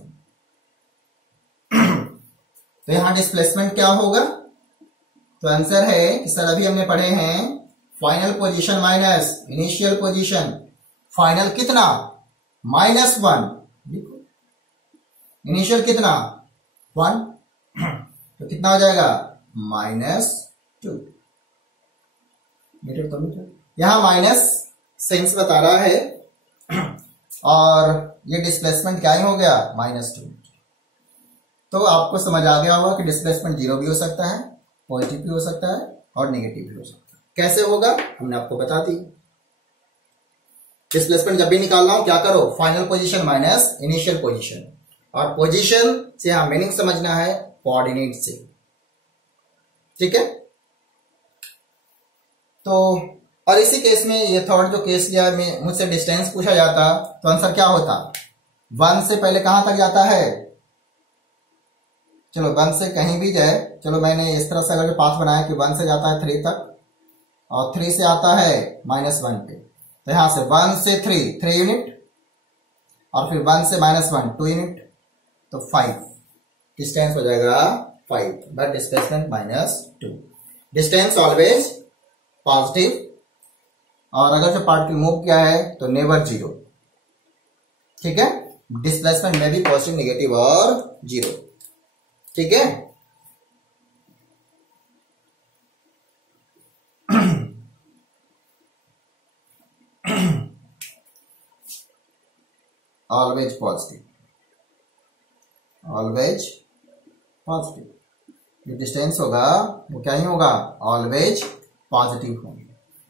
तो यहां डिस्प्लेसमेंट क्या होगा, तो आंसर है कि सर अभी हमने पढ़े हैं final position minus initial position, final कितना -1, इनिशियल कितना 1, तो कितना हो जाएगा -2 मीटर, तो मीटर यहां माइनस सेंस बता रहा है और ये डिस्प्लेसमेंट क्या ही हो गया -2। तो आपको समझ आ गया होगा कि डिस्प्लेसमेंट 0 भी हो सकता है, पॉजिटिव भी हो सकता है और नेगेटिव भी हो सकता है। कैसे होगा हमने आपको बता दी। डिस्प्लेसमेंट जब भी निकालना हो क्या करो, final position minus initial position, और पोजीशन से यहां मीनिंग समझना है कोऑर्डिनेट से। ठीक है, तो और इसी केस में ये थर्ड जो केस लिया मुझसे डिस्टेंस पूछा जाता तो आंसर क्या होता, 1 से पहले कहां तक जाता है, चलो 1 से कहीं भी जाए, चलो मैंने इस तरह से अगर पाथ बनाया कि 1 से जाता है 3 तक और 3 से आता है -1 पे, तो यहां से 1 से 3 यूनिट और फिर 1 से -1 2 यूनिट, तो 5 डिस्टेंस हो जाएगा 5, but displacement -2। Distance always positive, और अगर जो पार्टिकल मूव किया है तो नेवर 0। ठीक है, डिस्प्लेसमेंट में भी पॉजिटिव नेगेटिव और 0। ठीक है, ऑलवेज पॉजिटिव, ऑलवेज पॉजिटिव, जो डिस्टेंस होगा वो क्या ही होगा ऑलवेज पॉजिटिव होगा,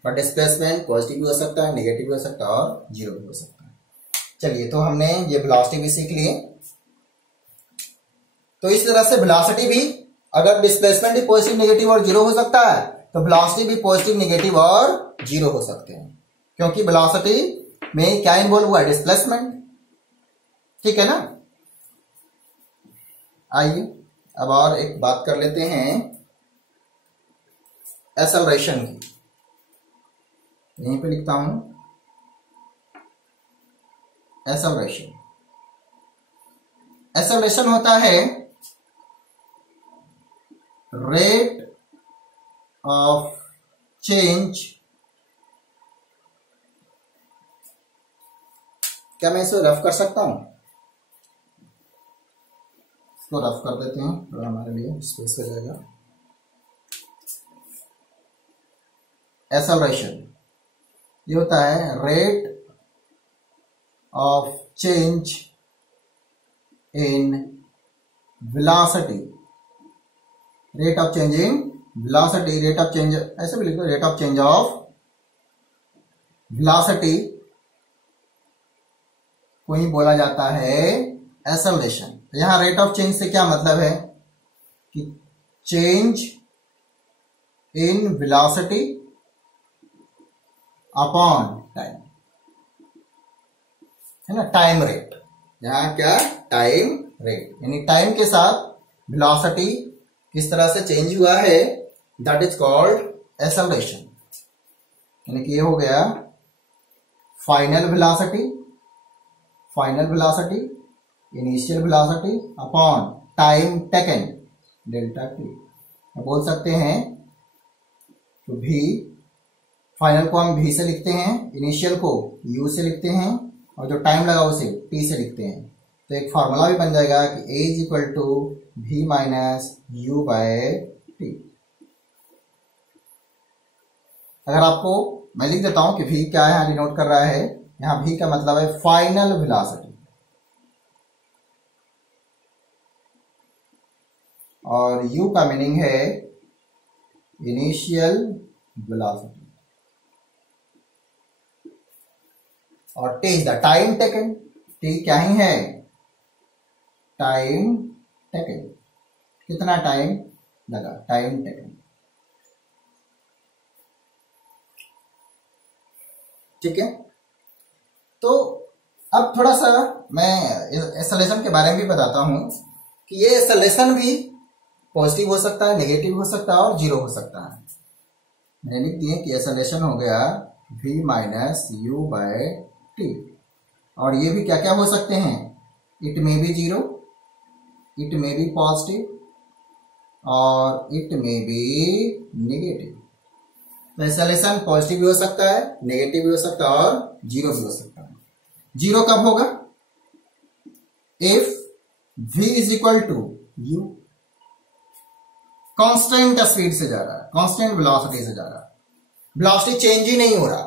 पर डिस्प्लेसमेंट पॉजिटिव भी हो सकता है, नेगेटिव भी हो सकता है और 0 भी हो सकता है। चलिए, तो हमने ये वेलोसिटी भी सीख लिए। तो इस तरह से वेलोसिटी भी, अगर डिस्प्लेसमेंट भी पॉजिटिव नेगेटिव और 0 हो सकता है तो वेलोसिटी भी पॉजिटिव नेगेटिव और 0 हो सकते हैं, क्योंकि वेलोसिटी में क्या इन्वॉल्व हुआ है, डिस्प्लेसमेंट। ठीक है ना। आइए अब और एक बात कर लेते हैं एक्सेलरेशन की। यहीं पे लिखता हूं एक्सेलरेशन। एक्सेलरेशन होता है रेट ऑफ चेंज क्या मैं इसे रफ कर सकता हूं? इसको रफ कर देते हैं, थोड़ा हमारे लिए स्पेस हो जाएगा। एक्सेलरेशन ये होता है rate of change in velocity, rate of change in velocity, rate of change ऐसे भी लिख दो, rate of change of velocity को ही बोला जाता है एक्सेलरेशन। यहां रेट ऑफ चेंज से क्या मतलब है कि change in velocity upon time, है ना, टाइम रेट। यहां क्या, टाइम रेट, यानी टाइम के साथ वेलोसिटी किस तरह से चेंज हुआ है, दैट इज कॉल्ड एक्सेलरेशन। यानी कि ये हो गया final velocity, final velocity, initial velocity upon time taken delta T. बोल सकते हैं तो भी फाइनल को हम v से लिखते हैं, इनिशियल को u से लिखते हैं, और जो टाइम लगा उसे t से लिखते हैं। तो एक फॉर्मूला भी बन जाएगा कि a is equal to v minus u by t. अगर आपको मैं लिख देता हूं कि v क्या है, यहां डिनोट कर रहा है, यहां v का मतलब है फाइनल वेलोसिटी, और u का मीनिंग है इनिशियल वेलोसिटी, और t is the time taken. t क्या ही है, टाइम टेकन, कितना टाइम लगा, टाइम टेकन। ठीक है, तो अब थोड़ा सा मैं एक्सेलरेशन के बारे में भी बताता हूं कि ये एक्सेलरेशन भी पॉजिटिव हो सकता है, नेगेटिव हो सकता है और जीरो हो सकता है। मैंने लिख दिए कि एक्सेलरेशन हो गया v minus u by t, और ये भी क्या क्या हो सकते हैं, it may be zero, it may be positive और इट मे बी नेगेटिव। तो एक्सेलरेशन पॉजिटिव भी हो सकता है, नेगेटिव भी हो सकता है और जीरो भी हो सकता है। जीरो कब होगा, if v is equal to u, constant speed से जा रहा है, कांस्टेंट वेलोसिटी से जा रहा है, वेलोसिटी चेंज ही नहीं हो रहा,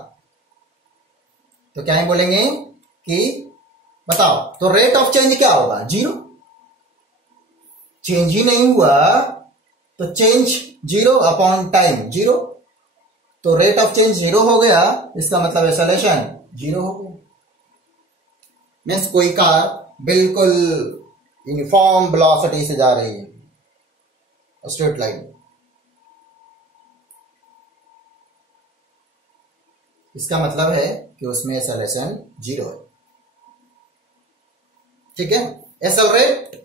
तो क्या ही बोलेंगे कि बताओ तो रेट ऑफ चेंज क्या होगा, जीरो। चेंज ही नहीं हुआ तो change zero upon time zero, तो रेट ऑफ चेंज जीरो हो गया, इसका मतलब एक्सेलरेशन जीरो हो गया। मीन्स कोई कार बिल्कुल यूनिफॉर्म वेलोसिटी से जा रही है, स्ट्रेट लाइन, इसका मतलब है कि उसमें एक्सेलरेशन जीरो है। ठीक है, एक्सेलरेट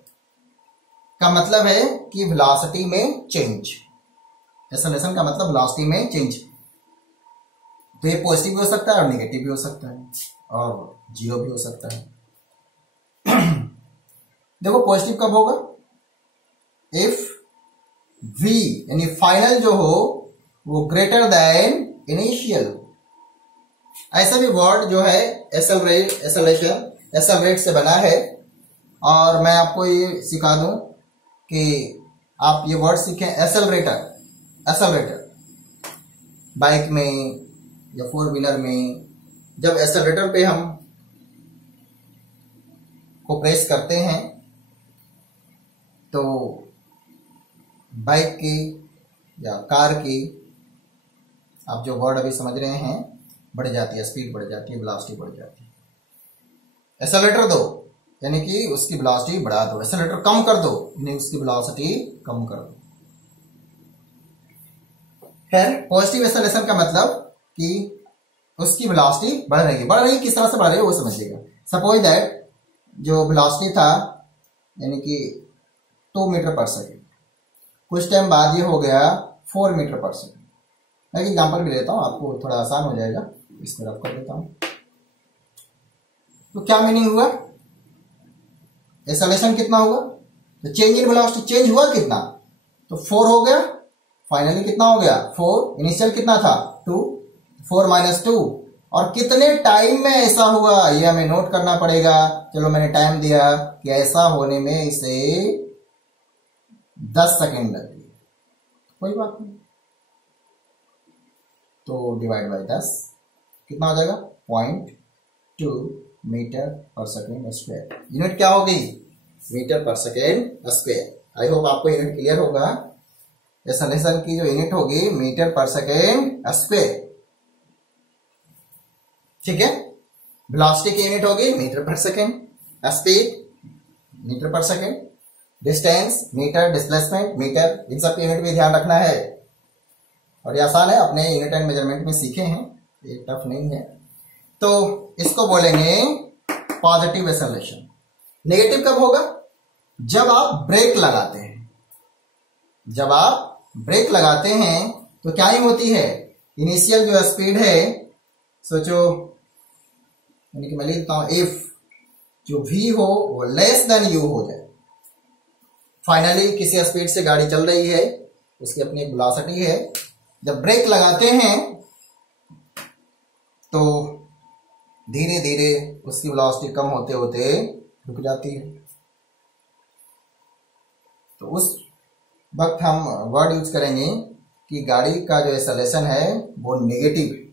का मतलब है कि वेलोसिटी में चेंज, एक्सेलरेशन का मतलब वेलोसिटी में चेंज। तो ये पॉजिटिव भी हो सकता है और नेगेटिव भी हो सकता है और जीरो भी हो सकता है। देखो पॉजिटिव कब होगा, इफ v यानी फाइनल जो हो वो ग्रेटर देन इनिशियल हो। ऐसा भी वर्ड जो है एक्सेलरेट से बना है, और मैं आपको ये सिखा दूं कि आप ये वर्ड सीखें, एक्सेलरेटर बाइक में या फोर व्हीलर में जब एक्सेलरेटर पे हम को प्रेस करते हैं तो बाइक की या कार की, आप जो वर्ड अभी समझ रहे हैं, बढ़ जाती है, स्पीड बढ़ जाती है, वेलोसिटी बढ़ जाती है। एक्सेलरेटर दो यानी कि उसकी वेलोसिटी बढ़ा दो, एक्सेलरेटर कम कर दो यानी उसकी वेलोसिटी कम कर दो। खैर, पॉजिटिव एक्सेलरेशन का मतलब कि उसकी वेलोसिटी बढ़ रही है, किस तरह से बढ़ रही है वो समझिएगा। सपोज दैट जो वेलोसिटी था यानी कि 2 मीटर पर सेकेंड, कुछ टाइम बाद ये हो गया 4 मीटर पर सेकेंड। मैं एग्जांपल भी लेता हूं, आपको थोड़ा आसान हो जाएगा, इसको रफ कर देता हूं। तो क्या मीनिंग हुआ, एक्सेलरेशन कितना होगा, तो चेंज इन वेलोसिटी, चेंज हुआ कितना, तो 4 हो गया, फाइनली कितना हो गया 4, इनिशियल कितना था 2, 4 माइनस 2 और कितने टाइम में ऐसा हुआ ये हमें नोट करना पड़ेगा। चलो मैंने टाइम दिया कि ऐसा होने में इसे 10 सेकेंड लगेगी, कोई बात नहीं, तो डिवाइड बाय 10 कितना हो जाएगा 0.2 metre per second square. Unit क्या होगी metre per second square. I hope आपको यूनिट क्लियर होगा। सलेशन की जो यूनिट होगी मीटर पर सेकेंड स्क्वायर, ठीक है। वेलोसिटी की यूनिट होगी metre per second, speed metre per second, distance metre, displacement metre, इन सब की यूनिट भी ध्यान रखना है। और ये आसान है, अपने यूनिट एंड मेजरमेंट में सीखे हैं, ये टफ नहीं है। तो इसको बोलेंगे पॉजिटिव एक्सेलरेशन। नेगेटिव कब होगा जब आप ब्रेक लगाते हैं। जब आप ब्रेक लगाते हैं तो क्या ही होती है, इनिशियल जो स्पीड है, सोचो यानी कि मैं लिख देता हूं इफ जो v हो वो लेस देन u हो जाए। फाइनली किसी स्पीड से गाड़ी चल रही है, उसकी अपनी एक वेलोसिटी है, जब ब्रेक लगाते हैं तो धीरे धीरे उसकी वेलोसिटी कम होते होते रुक जाती है। तो उस वक्त हम वर्ड यूज करेंगे कि गाड़ी का जो एक्सेलरेशन है वो नेगेटिव है।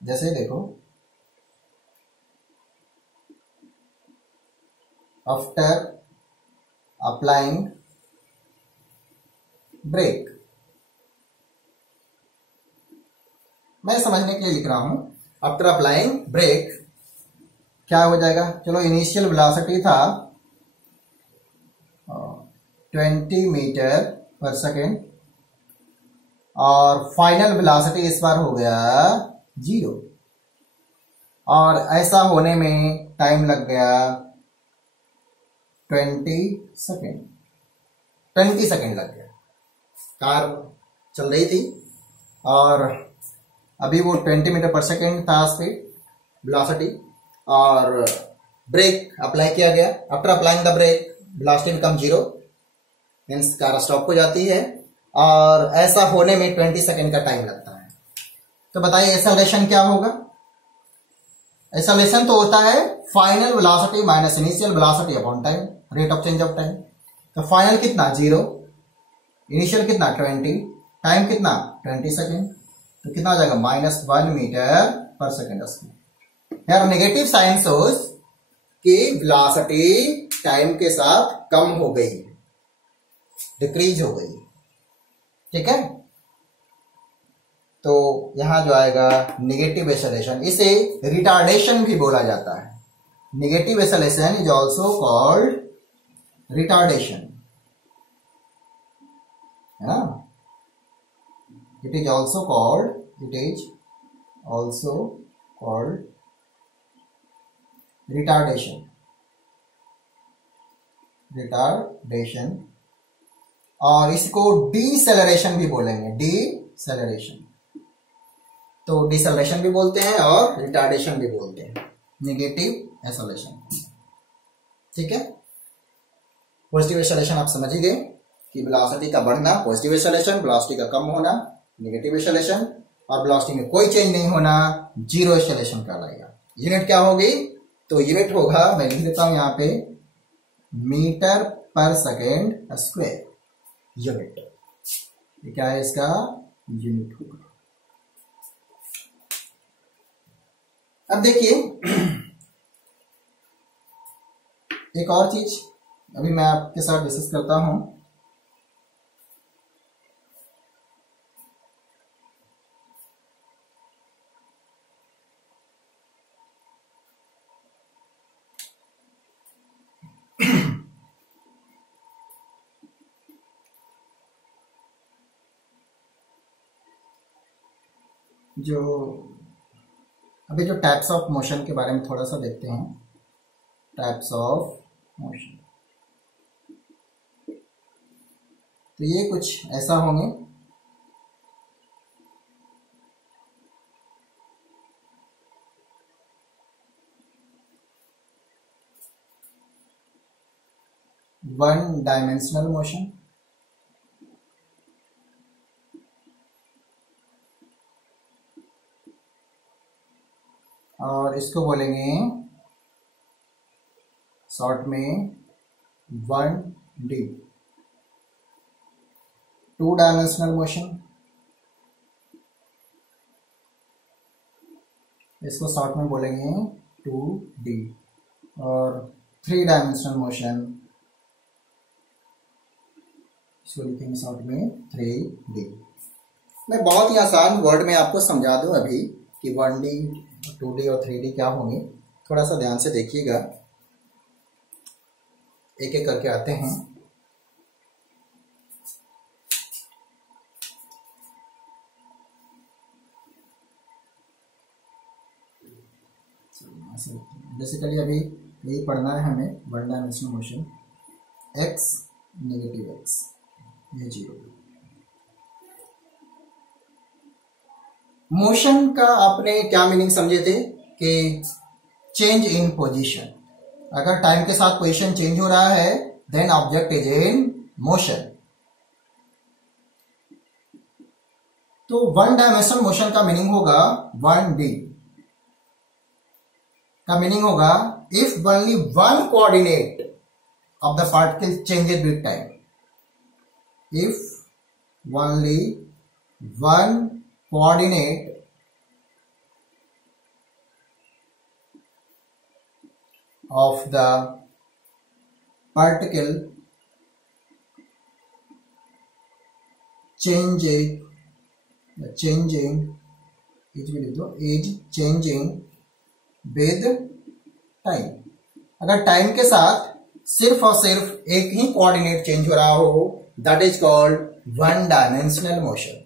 जैसे देखो, आफ्टर अप्लाइंग ब्रेक, मैं समझने के लिए लिख रहा हूं। आफ्टर अप्लाइंग ब्रेक क्या हो जाएगा, चलो इनिशियल वेलोसिटी था 20 मीटर पर सेकेंड और फाइनल वेलोसिटी इस बार हो गया 0, और ऐसा होने में टाइम लग गया 20 सेकेंड। 20 सेकेंड लग गया। कार चल रही थी और अभी वो 20 मीटर पर सेकेंड था स्पीड वेलोसिटी, और ब्रेक अप्लाई किया गया। After applying the brake velocity become 0, means car stop हो जाती है, और ऐसा होने में 20 सेकेंड का टाइम लगता है। तो बताइए एक्सेलरेशन क्या होगा। एक्सेलरेशन तो होता है final velocity minus initial velocity upon time, rate of change of time. तो फाइनल कितना 0, इनिशियल कितना 20, टाइम कितना 20 सेकेंड, तो कितना हो जाएगा -1 मीटर पर सेकेंड स्क्वायर। यार नेगेटिव साइन शोज कि वेलोसिटी टाइम के साथ कम हो गई, डिक्रीज हो गई, ठीक है। तो यहां जो आएगा नेगेटिव एक्सेलरेशन, इसे रिटार्डेशन भी बोला जाता है। Negative acceleration is also called retardation, है ना। It is also called retardation. और इसको डीसेलरेशन भी बोलेंगे, डीसेलरेशन। तो डिसेलरेशन भी बोलते हैं और रिटार्डेशन भी बोलते हैं, नेगेटिव एक्सेलरेशन, ठीक है। पॉजिटिव एक्सेलरेशन आप समझ ही गए कि वेलोसिटी का बढ़ना पॉजिटिव एक्सेलरेशन, वेलोसिटी का कम होना नेगेटिव एक्सेलरेशन, और वेलोसिटी में कोई चेंज नहीं होना 0 एक्सेलरेशन कहलाएगा। यूनिट क्या होगी, तो यूनिट होगा, मैं लिख देता हूं यहां पे, metre per second square unit. ये क्या है, इसका यूनिट होगा। अब देखिए एक और चीज अभी मैं आपके साथ डिस्कस करता हूं। जो अभी जो टाइप्स ऑफ मोशन के बारे में थोड़ा सा देखते हैं। टाइप्स ऑफ मोशन, तो ये कुछ ऐसा होंगे। वन डायमेंशनल मोशन, और इसको बोलेंगे शॉर्ट में 1D, टू डायमेंशनल मोशन, इसको शॉर्ट में बोलेंगे 2D, और थ्री डायमेंशनल मोशन इसको लिखेंगे शॉर्ट में 3D। मैं बहुत ही आसान वर्ड में आपको समझा दूं अभी कि 1D, 2D और 3D क्या होंगे। थोड़ा सा ध्यान से देखिएगा, एक एक करके आते हैं। बेसिकली अभी यही पढ़ना है हमें, one dimensional motion, x negative x, ये 0। मोशन का आपने क्या मीनिंग समझे थे कि चेंज इन पोजीशन, अगर टाइम के साथ पोजीशन चेंज हो रहा है then object is in motion. तो वन डायमेंशनल मोशन का मीनिंग होगा 1D का मीनिंग होगा if only one coordinate of the particle changes with time, if only one coordinate of the particle changing is changing with time, अगर time के साथ सिर्फ और सिर्फ एक ही कोऑर्डिनेट चेंज हो रहा हो, that is called one dimensional motion.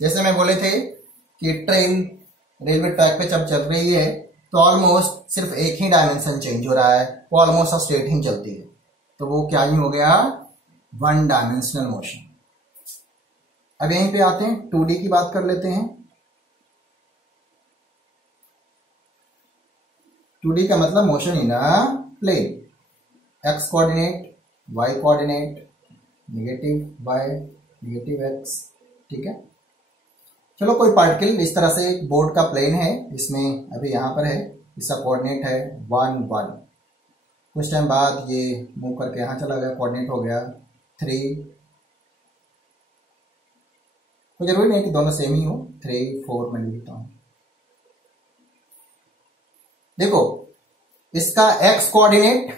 जैसे मैं बोले थे कि ट्रेन रेलवे ट्रैक पे जब चल रही है तो ऑलमोस्ट सिर्फ एक ही डायमेंशन चेंज हो रहा है, वो ऑलमोस्ट स्ट्रेट ही चलती है, तो वो क्या ही हो गया, वन डायमेंशनल मोशन। अब यहीं पे आते हैं 2D की बात कर लेते हैं। 2D का मतलब motion in a plane, x coordinate, y coordinate, negative y, negative x, ठीक है। चलो कोई पार्टिकल इस तरह से एक बोर्ड का प्लेन है, इसमें अभी यहां पर है, इसका कोऑर्डिनेट है 1 1, कुछ टाइम बाद ये मूव करके यहां चला गया, कोऑर्डिनेट हो गया 3, तो जरूरी नहीं कि दोनों सेम ही हो, 3 4 मैं लिखता हूं। देखो इसका x कोऑर्डिनेट,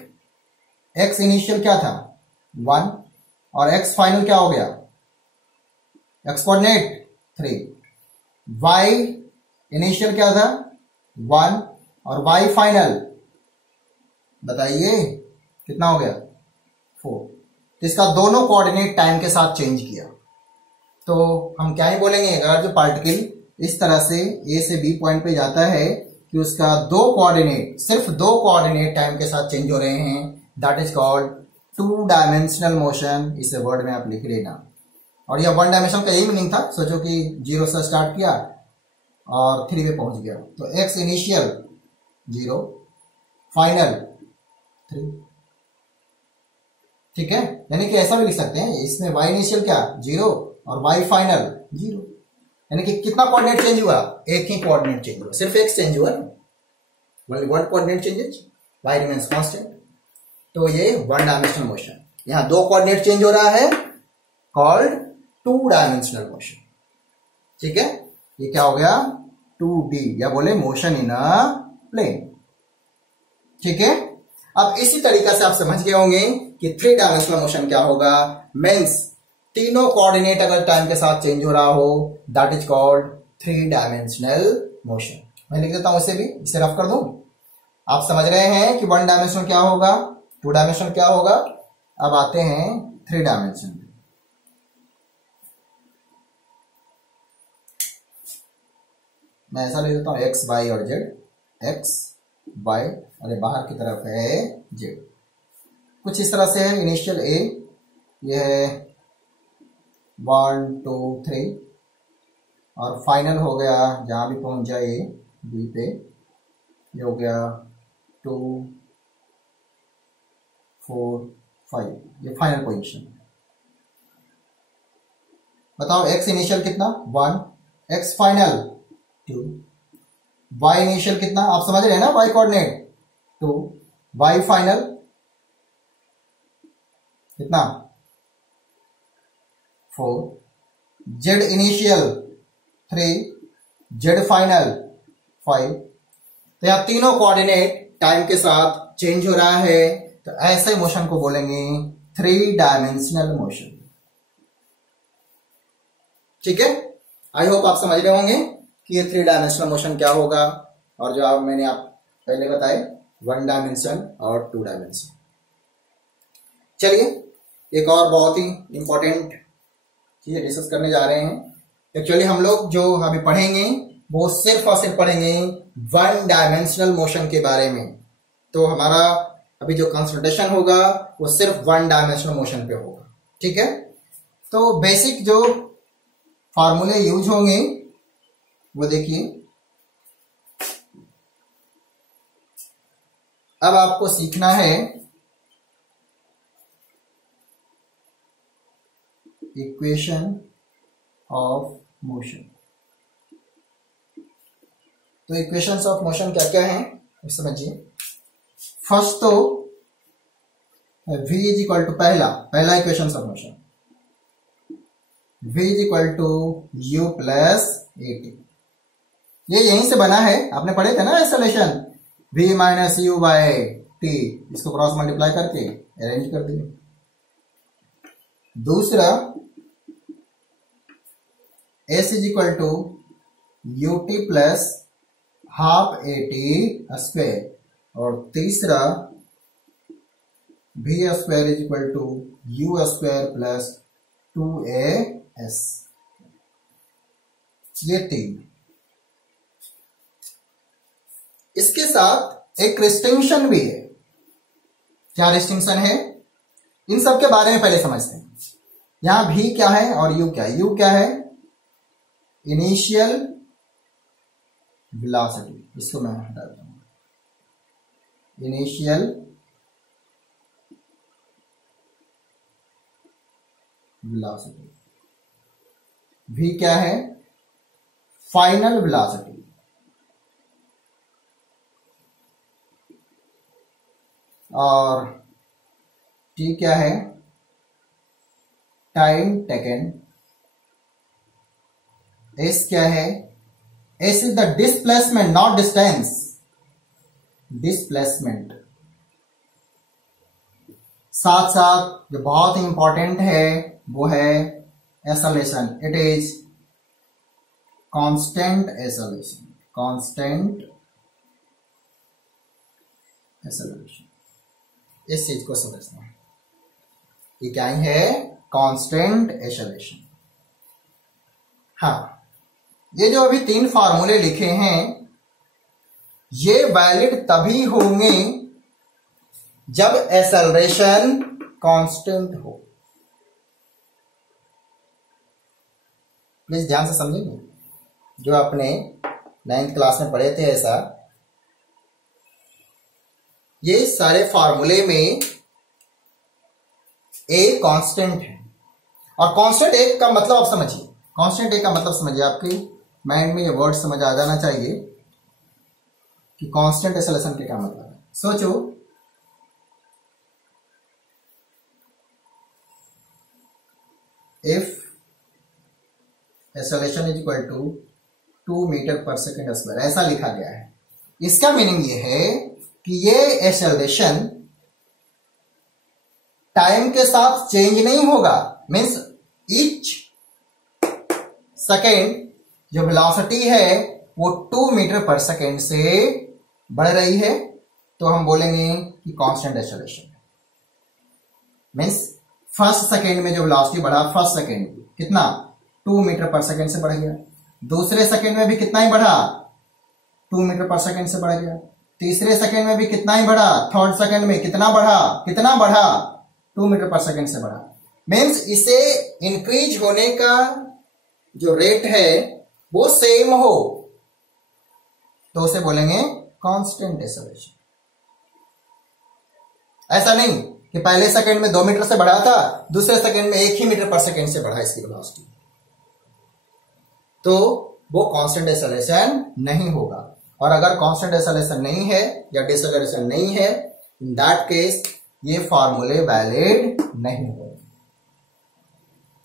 x इनिशियल क्या था 1 और x फाइनल क्या हो गया, x कोऑर्डिनेट 3, y इनिशियल क्या था 1 और y फाइनल बताइए कितना हो गया 4। तो इसका दोनों कोऑर्डिनेट टाइम के साथ चेंज किया, तो हम क्या ही बोलेंगे, अगर जो पार्टिकल इस तरह से A से B पॉइंट पे जाता है कि उसका दो कोऑर्डिनेट, सिर्फ दो कोऑर्डिनेट टाइम के साथ चेंज हो रहे हैं, that is called two dimensional motion. इसे वर्ड में आप लिख लेना। और यह वन डायमेंशन का यही मीनिंग था, सोचो कि 0 से स्टार्ट किया और 3 पे पहुंच गया, तो x इनिशियल 0, फाइनल 3, ठीक है। यानी कि ऐसा भी लिख सकते हैं, इसमें y इनिशियल क्या 0 और y फाइनल 0, यानी कि कितना कोऑर्डिनेट चेंज हुआ, एक ही कोऑर्डिनेट चेंज हुआ, सिर्फ एक चेंज हुआ, one coordinate changes, y remains constant. तो ये वन डायमेंशनल मोशन, यहां दो कोऑर्डिनेट चेंज हो रहा है, कॉल्ड टू डायमेंशनल मोशन, ठीक है। ये क्या हो गया 2D, या बोले मोशन इन अ प्लेन, ठीक है। अब इसी तरीका से आप समझ गए होंगे कि थ्री डायमेंशनल मोशन क्या होगा, मींस तीनों कोऑर्डिनेट अगर टाइम के साथ चेंज हो रहा हो, that is called three dimensional motion. मैं लिख देता हूं इसे भी, इसे रफ कर दूं। आप समझ रहे हैं कि वन डायमेंशनल क्या होगा, टू डायमेंशनल क्या होगा। अब आते हैं थ्री डायमेंशन। मैं ऐसा लिख देता हूं एक्स वाई और जेड, एक्स वाई अरे बाहर की तरफ है जेड, कुछ इस तरह से है। इनिशियल ए ये है 1 2 3 और फाइनल हो गया जहां भी पहुंच जाए बी पे, ये हो गया 2 4 5, ये फाइनल पोजीशन। बताओ x इनिशियल कितना 1, x फाइनल 2, y इनिशियल कितना, आप समझ रहे हैं ना, y कोऑर्डिनेट 2, y फाइनल कितना 4, z इनिशियल 3, z फाइनल 5। तो यहां तीनों कोऑर्डिनेट टाइम के साथ चेंज हो रहा है, तो ऐसे मोशन को बोलेंगे 3 डायमेंशनल मोशन। ठीक है, आई होप आप समझ रहे होंगे कि ये 3 डायमेंशनल मोशन क्या होगा, और जो मैंने आप पहले बताए 1 डायमेंशन और 2 डायमेंशन। चलिए एक और बहुत ही इंपॉर्टेंट चीज डिस्कस करने जा रहे हैं। एक्चुअली हम लोग जो अभी पढ़ेंगे वो सिर्फ और सिर्फ पढ़ेंगे 1 डायमेंशनल मोशन के बारे में। तो हमारा अभी जो कंसंट्रेशन होगा वो सिर्फ 1 डायमेंशनल मोशन पे होगा। ठीक है, तो बेसिक जो फार्मूले यूज होंगे वो देखिए। अब आपको सीखना है इक्वेशन ऑफ मोशन। तो इक्वेशंस ऑफ मोशन क्या क्या है समझिए। फर्स्ट तो v इज इक्वल टू पहला equation of motion, v is equal to u plus at। ये यहीं से बना है, आपने पढ़े थे ना acceleration, v minus u by t, इसको क्रॉस मल्टीप्लाई करके अरेंज कर दिए। दूसरा s is equal to u t plus half a t square, और तीसरा v square is equal to u square plus 2as। ये 3। इसके साथ एक रिस्ट्रिक्शन भी है। क्या रिस्ट्रिक्शन है, इन सब के बारे में पहले समझते हैं। यहां v क्या है और u क्या है। u क्या है, इनिशियल वेलोसिटी, इसको मैं हटा देता हूं, इनिशियल वेलोसिटी। v क्या है, फाइनल वेलोसिटी। और t क्या है, टाइम टेकन। s क्या है, s is the displacement not distance, displacement. साथ साथ जो बहुत ही इंपॉर्टेंट है वो है acceleration. It is constant acceleration, constant acceleration. इस चीज को समझना है, ये क्या है, कांस्टेंट एक्सेलरेशन। हाँ, ये जो अभी 3 फार्मूले लिखे हैं ये वैलिड तभी होंगे जब एक्सेलरेशन कांस्टेंट हो। प्लीज ध्यान से समझेंगे, जो आपने 9th क्लास में पढ़े थे ऐसा। ये सारे फार्मूले में ए कांस्टेंट है, और कांस्टेंट ए का मतलब आप समझिए, कांस्टेंट ए का मतलब समझिए, आपके माइंड में ये वर्ड समझ आ जाना चाहिए कि कांस्टेंट एक्सेलरेशन के क्या मतलब है। सोचो, if acceleration is equal to 2 metre per second square, ऐसा लिखा गया है। इसका मीनिंग ये है कि ये एक्सेलरेशन टाइम के साथ चेंज नहीं होगा। मींस ईच सेकेंड जो वेलोसिटी है वो 2 मीटर पर सेकेंड से बढ़ रही है, तो हम बोलेंगे कि constant acceleration. Means first second में जो वेलोसिटी बढ़ा, फर्स्ट सेकेंड कितना 2 मीटर पर सेकेंड से बढ़ गया, दूसरे सेकेंड में भी कितना ही बढ़ा, 2 मीटर पर सेकेंड से बढ़ गया, तीसरे सेकेंड में भी कितना ही बढ़ा, थर्ड सेकेंड में कितना बढ़ा 2 मीटर पर सेकेंड से बढ़ा। मीन्स इसे इंक्रीज होने का जो रेट है वो सेम हो तो उसे बोलेंगे कांस्टेंट एक्सेलरेशन। ऐसा नहीं कि पहले सेकंड में 2 मीटर से बढ़ा था, दूसरे सेकंड में 1 ही मीटर पर सेकंड से बढ़ा इसकी वेलोसिटी, तो वो कांस्टेंट एक्सेलरेशन नहीं होगा। और अगर कांस्टेंट एक्सेलरेशन नहीं है या डिसेलरेशन नहीं है, इन दैट केस ये फार्मूले वैलिड नहीं होंगे।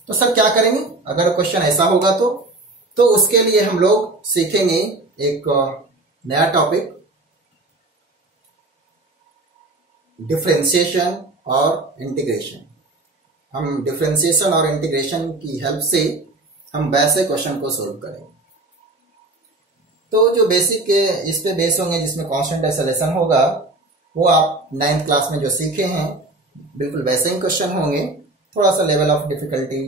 तो सर क्या करेंगे अगर क्वेश्चन ऐसा होगा तो उसके लिए हम लोग सीखेंगे एक नया टॉपिक, डिफरेंशिएशन और इंटीग्रेशन। हम डिफरेंशिएशन और इंटीग्रेशन की हेल्प से हम वैसे क्वेश्चन को सोल्व करेंगे। तो जो बेसिक इस पे बेस होंगे जिसमें कांस्टेंट एक्सेलरेशन होगा, वो आप 9th क्लास में जो सीखे हैं बिल्कुल वैसे ही क्वेश्चन होंगे। थोड़ा सा लेवल ऑफ डिफिकल्टी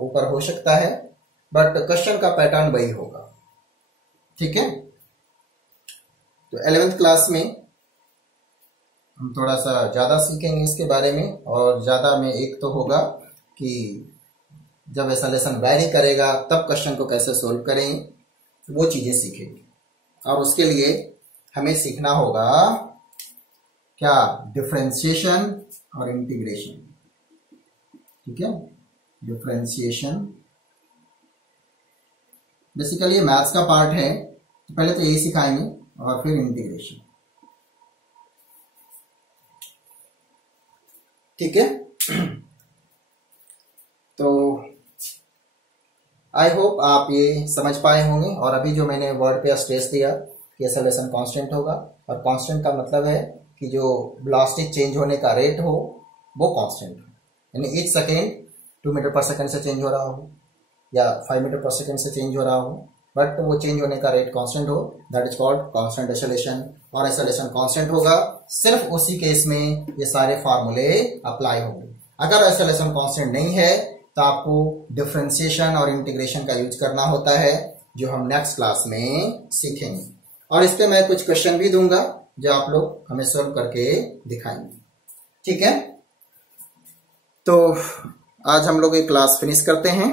ऊपर हो सकता है, बट क्वेश्चन का पैटर्न वही होगा। ठीक है, तो 11th क्लास में हम थोड़ा सा ज्यादा सीखेंगे इसके बारे में, और ज्यादा में एक तो होगा कि जब एक्सेलरेशन वैरी करेगा तब क्वेश्चन को कैसे सोल्व करें, वो चीजें सीखेंगे। और उसके लिए हमें सीखना होगा क्या, डिफरेंशिएशन और इंटीग्रेशन। ठीक है, डिफरेंशिएशन बेसिकली ये मैथ्स का पार्ट है, तो पहले तो यही सिखाएंगे और फिर इंटीग्रेशन। ठीक है, तो आई होप आप ये समझ पाए होंगे। और अभी जो मैंने वर्ड पे स्ट्रेस दिया कि एक्सेलरेशन कांस्टेंट होगा, और कांस्टेंट का मतलब है कि जो वेलोसिटी चेंज होने का रेट हो वो कांस्टेंट हो, यानी each second 2 metre per second से चेंज हो रहा हो या 5 मीटर पर सेकेंड से चेंज हो रहा हो, बट वो चेंज होने का रेट कांस्टेंट हो, that is called constant acceleration. और एक्सेलरेशन कांस्टेंट होगा सिर्फ उसी केस में ये सारे फार्मूले अप्लाई होंगे। अगर एक्सेलरेशन कांस्टेंट नहीं है तो आपको डिफरेंशिएशन और इंटीग्रेशन का यूज करना होता है, जो हम नेक्स्ट क्लास में सीखेंगे। और इस पे मैं कुछ क्वेश्चन भी दूंगा जो आप लोग हमें सॉल्व करके दिखाएंगे। ठीक है, तो आज हम लोग ये क्लास फिनिश करते हैं।